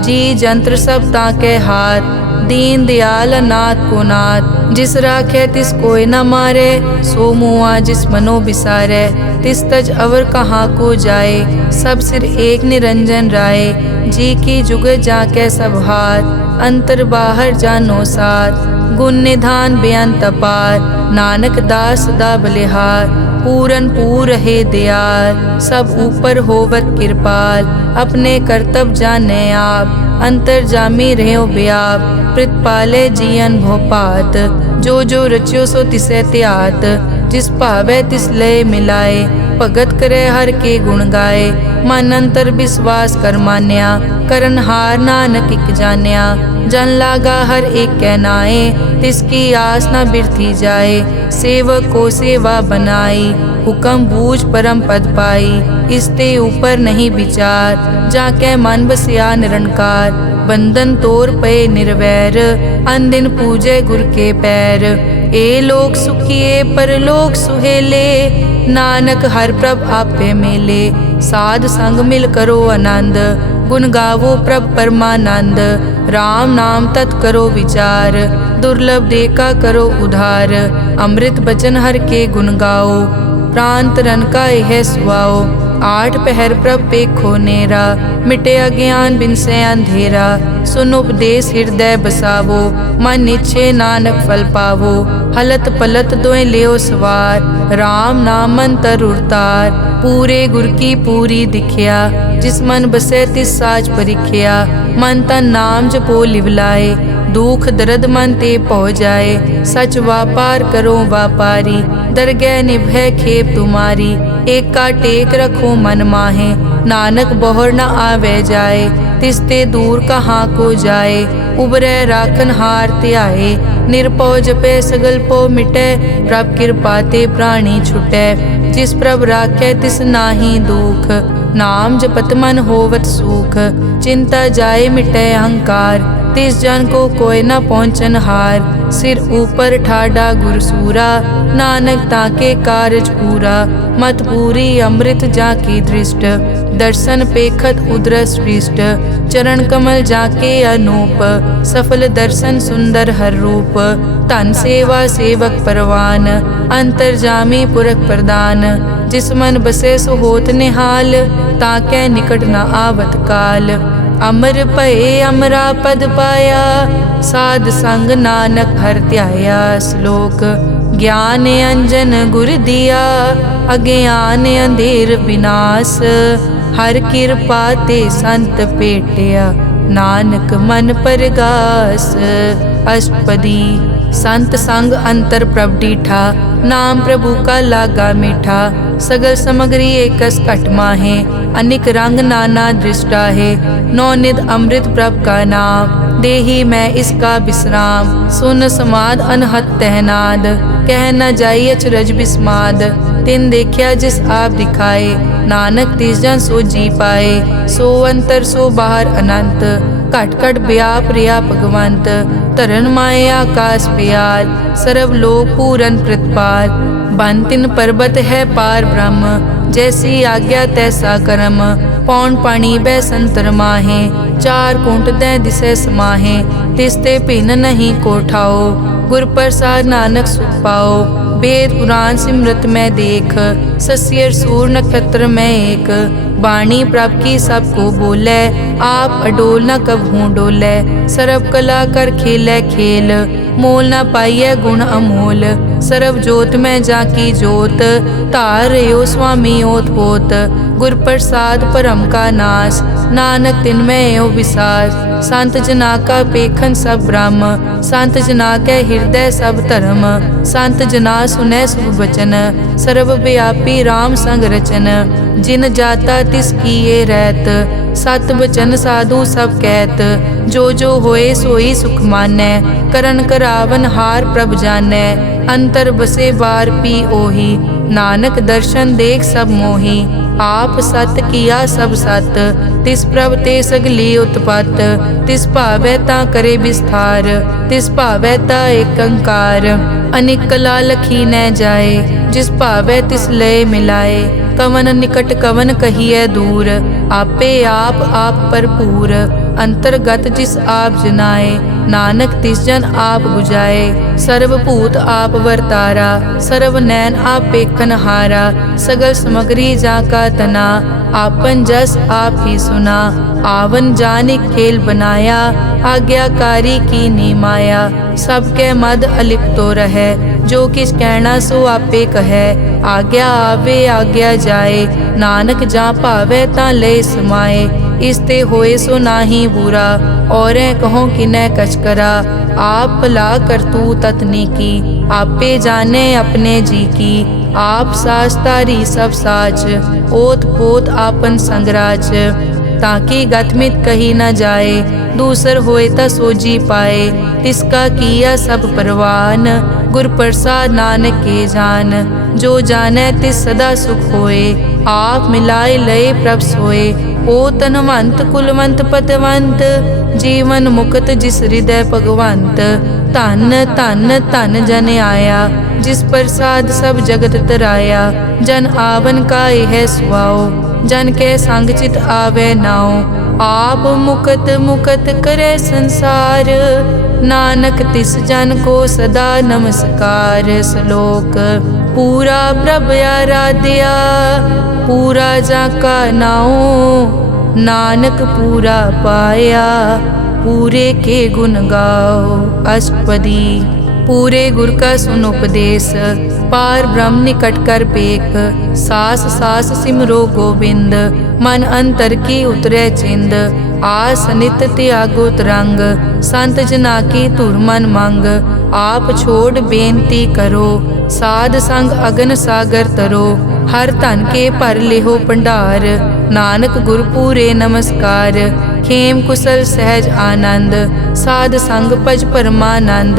जी जंत्र सब ताके हाथ, दीन दयाल अनाथ को नाथ। जिस राखे तिस कोई न मारे, सो मुआ जिस मनो बिसारे। तिस तज अवर कहाँ को जाए, सब सिर एक निरंजन राय। जी की जुग जाके सब हाथ, अंतर बाहर जानो साथ। गुण निधान बेअंत अपार, नानक दास सदा बलिहार। पूरन पूर है दयाल, सब ऊपर होवत कृपाल। अपने कर्तव्य जाने आप, अंतर जामी रहो व्याप। प्रतिपाले जियन भोपात, जो रच्यो सो तिसे त्यात। जिस भावै तिस लय मिलाए, भगत करे हर के गुण गाए। मन अंतर विश्वास कर मान्या, करन हार नानक इक जान्या। जन लागा हर एक कै नाए, तिसकी आस न बिरथी जाए। सेवक को सेवा बनाई, हुक्म बूझ परम पद पाई। इसते ऊपर नहीं विचार, जाके मन बसिया निरंकार। बंधन तोर पे निर्वैर, अन दिन पूजे गुर के पैर। ए लोक सुखिए परलोक सुहेले, नानक हर प्रभ आपे मेले। साध संग मिल करो आनंद, गुण गावो प्रभ परमानंद। राम नाम तत् करो विचार, दुर्लभ देखा करो उधार। अमृत बचन हर के गुण गाओ, प्राण तरन का यह सुआओ। आठ पहर प्रभ पेखो नेरा, मिटे अज्ञान बिन से अंधेरा। सुन उपदेश हृदय बसावो, मन इच्छे नानक फल पावो। हलत पलत दोए लियो सवार, राम नाम मंतर उड़तार। पूरे गुर की पूरी दिखिया, जिस मन बसे तिस साच परिखिया। मन तन नाम जपो लिवलाए, दुख दर्द मन ते पौ जाए। सच व्यापार करो व्यापारी, दरगह निभै खेप तुम्हारी। एका टेक रखो मन माहे, नानक बहुर न आवे जाए। तिसते दूर कहाँ को जाए, उबरै राखन हार त्याए। निरपौ जपै सगल पौ मिटै, प्रभ कृपा ते प्राणी छुटै। जिस प्रभ राखै तिस नाहि दुख, नाम जपत मन होवत सुख। चिंता जाए मिटै अहंकार, तिस जन को कोई न पहुँचन हार। सिर ऊपर ठाडा गुरसूरा, नानक ताके कारज पूरा। मत पूरी अमृत जाकी दृष्ट, दर्शन पेखत उदरस पृष्ठ। चरण कमल जाके अनूप, सफल दर्शन सुंदर हर रूप। धन सेवा सेवक परवान, अंतर्जामी पुरख प्रदान। जिस मन बसे सो होत निहाल, ताकै निकट न आवत काल। अमर भये अमरा पद पाया, साध संग नानक हर ध्याया। श्लोक ज्ञान अंजन गुर दिया, अज्ञान अंधेर विनाश। हर कृपा ते संत पेटिया, नानक मन परगास। अष्टपदी संत संग अंतर प्रभ डीठा, नाम प्रभु का लागा मीठा। सगल समग्री एकस घट माहे, अनिक रंग नाना दृष्टा है। नौनिध अमृत प्रभ का नाम, देही मैं इसका विश्राम। सुन समाद अनहत तहनाद, कह न जाई अचरज बिस्माद। तिन देखिया जिस आप दिखाए, नानक तिस जन सो जी पाए। सो अंतर सो बाहर अनंत, घट घट व्याप रिया भगवंत। तरन माए आकाश प्याल, सर्व लोक पूरन प्रतिपाल। बन तिन पर्वत है पार ब्रह्म, जैसी आज्ञा तैसा कर्म। पौन पानी बै संतर माहे, चार कुंट दै दिसै समाहे। तिसते भिन्न नहीं कोठाओ, गुर प्रसाद नानक सुख पाओ। वेद पुराण सिमरत में देख, सस्यर सूर नक्षत्र में एक। वाणी प्रभ की सबको बोले, आप अडोल न कबहूँ डोले। सर्व कला कर खेलै खेल, मोल न पाइयै गुण अमोल। सर्व जोत में जाकी जोत, धार रहो स्वामी ओत पोत। गुर प्रसाद परम का नाश, नानक तिन में यो विसास। संत जना का पेखन सब ब्रह्म, संत जना के हृदय सब धर्म। संत जना सुनै शुभ वचन, सर्व व्यापी राम संग रचन। जिन जाता तिस किए रहत, सत बचन साधु सब कहत। जो जो होए सोई सुख मानै, करन करावन हार प्रभ जानै। अंतर बसे बार पी ओही, नानक दर्शन देख सब मोही। आप सत किया सब सत, तिस प्रभ ते सगली उत्पत। तिस भावै ता करे विस्तार, तिस भावै ता एक अंकार। अनेक कला लखी न जाए, जिस भावै तिस लय मिलाए। कवन निकट कवन कहिए दूर, आपे आप भरपूर। अंतर्गत जिस आप जनाए, नानक तिस जन आप बुझाए। सर्वभूत आप वर्तारा, सर्व नैन आप पेखन हारा। सगल समग्री जाका तना, आपन जस आप ही सुना। आवन जाने खेल बनाया, आज्ञाकारी की नी माया। सबके मद अलिप्तो रहे, जो किस कहना सो आपे कहे। आज्ञा आवे आज्ञा जाए, नानक जा भावे ता ले समाए। इसते होए सो नाही बुरा, औरे कहो किनै कछ करा। आप भला करतू ततनी की, आपे जाने अपने जी की। आप साच तारी सब साच, ओत पोत आपन संगराज। ताकि गतमित कही न जाए, दूसर होए ता सोजी पाए। तिसका किया सब परवान, गुर प्रसाद नानक के जान। जो जाने तिस सदा सुख होए, आप मिलाए लय प्रभ सोए। ओ तनवंत कुलवंत पतवंत, जीवन मुक्त जिस हृदय भगवंत। धन धन धन जन आया, जिस प्रसाद सब जगत तराया। जन आवन का यह सुआओ, जन के संग चित आवे नाओ। आप मुकत मुकत करे संसार, नानक तिस जन को सदा नमस्कार। श्लोक पूरा प्रभ आराध्या, पूरा जाका नाओ। नानक पूरा पाया, पूरे के गुण गाओ। अष्टपदी पूरे गुर का सुन उपदेश, पार ब्रह्म निकट कर पेख। सास सास सिमरो गोबिंद, मन अंतर की उतरे चिंद। आस नित त्यागो तरंग, संत जना की धुर मन मंग। आप छोड़ बेनती करो, साध संग अगन सागर तरो। हर धन के भर लिहो भंडार, नानक गुर पूरे नमस्कार। खेम कुशल सहज आनंद, साध संग भज परमानंद।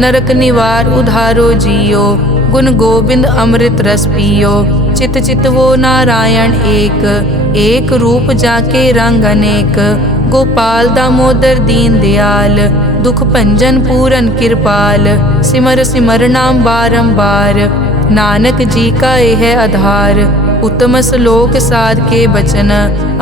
नरक निवार उधारो जियो, गुण गोबिंद अमृत रस पियो। चित चित वो नारायण एक, एक रूप जाके रंग अनेक। गोपाल दामोदर दीन दयाल, दुख भंजन पूरन कृपाल। सिमर सिमर नाम बारंबार, नानक जी का यह आधार। उत्तम श्लोक साध के बचन,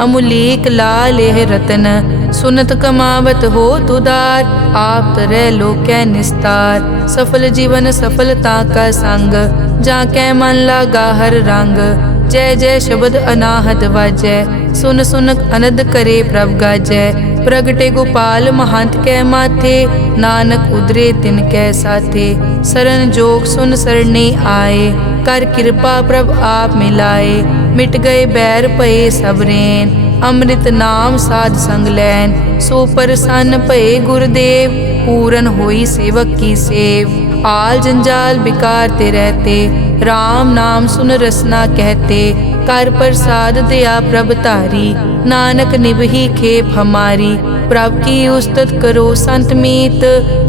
अमुलीक लाल यह रतन। सुनत कमावत हो तुदार, आप तरह लोकै निस्तार। सफल जीवन सफलता का संग, जाकै मन लागा हर रंग। जय जय शब्द अनाहत वाजै, सुन सुन अनद करे प्रभ गाजै। प्रगटे गोपाल महंत कै माथे, नानक उदरे तिन कै साथे। सरन जोग सुन सरने आए, कर कृपा प्रभ आप मिलाए। मिट गए बैर भये सब रैन, अमृत नाम साध संग लैन। सो प्रसन्न भये गुरुदेव, पूरन होई सेवक की सेव। आल जंजाल बिकार ते रहते, राम नाम सुन रसना कहते। कर प्रसाद दया प्रभ तारी, नानक निभही खेप हमारी। प्रभ की उस्तत करो संत मीत,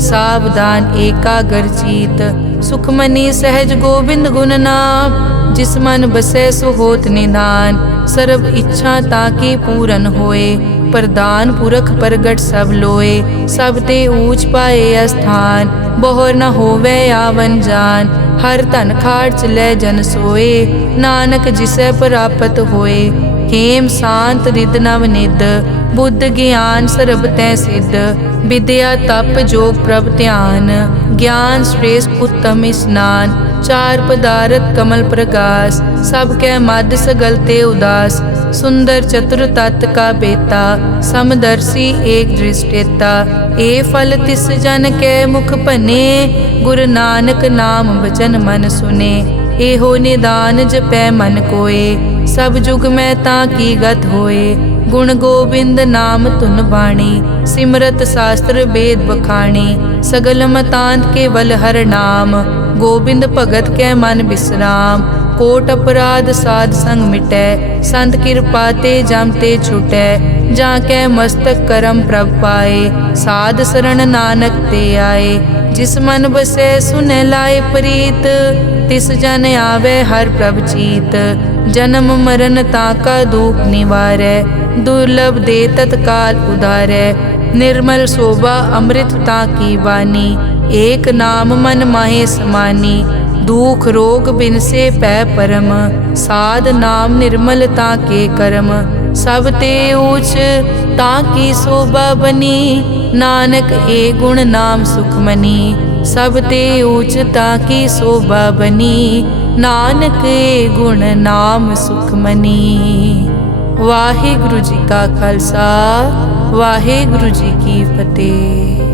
सावधान एकाग्र चीत। सुखमनी सहज गोबिंद गुण नाम, जिस मन बसै सो होत निधान। सर्व इच्छा ताकी पूरन होए, प्रदान पुरख प्रगट सब लोए। सब ते ऊंच पाए स्थान, बहुर न होवे आवन जान। हर धन खाट चलै जन सोए, नानक जिसै प्राप्त होए। हेम शांत रिद नव निद, बुद्ध ज्ञान सर्ब तै सिद्ध। विद्या तप जोग प्रभ ध्यान, ज्ञान श्रेष्ठ उत्तम स्नान। चार पदारथ कमल प्रकाश, सब कै मद सगल ते उदास। सुंदर चतुर तत् का बेता, समदर्शी एक दृष्टेता। ए फल तिस जन कै मुख बने, गुरु नानक नाम वचन मन सुने। एहो निदान जपै मन कोय, सब जुग में ताकी गत होए। गुण गोबिंद नाम धुन बाणी, सिमरत शास्त्र वेद बखाणी। सगल मतांत केवल हर नाम, गोबिंद भगत कै मन विश्राम। कोट अपराध साध संग मिटै, संत कृपा ते जम ते छुटै। जाकै मस्तक करम प्रभ पाए, साध शरण नानक ते आए। जिस मन बसै सुनै लाए प्रीत, तिस जन आवे हर प्रभ चीत। जन्म मरण ताका दुख निवारै, दुर्लभ दे तत्काल उधारै। निर्मल शोभा अमृत ताकी वानी, एक नाम मन माहे समानी। दुख रोग बिन से पै परम, साध नाम निर्मलता के कर्म। सब ते ऊच ताकी शोभा बनी, नानक ए गुण नाम सुखमनी। सब ते ऊच ताकी शोभा बनी, नानक ए गुण नाम सुखमनी। वाहिगुरु जी का खालसा, वाहिगुरु जी की फतेह।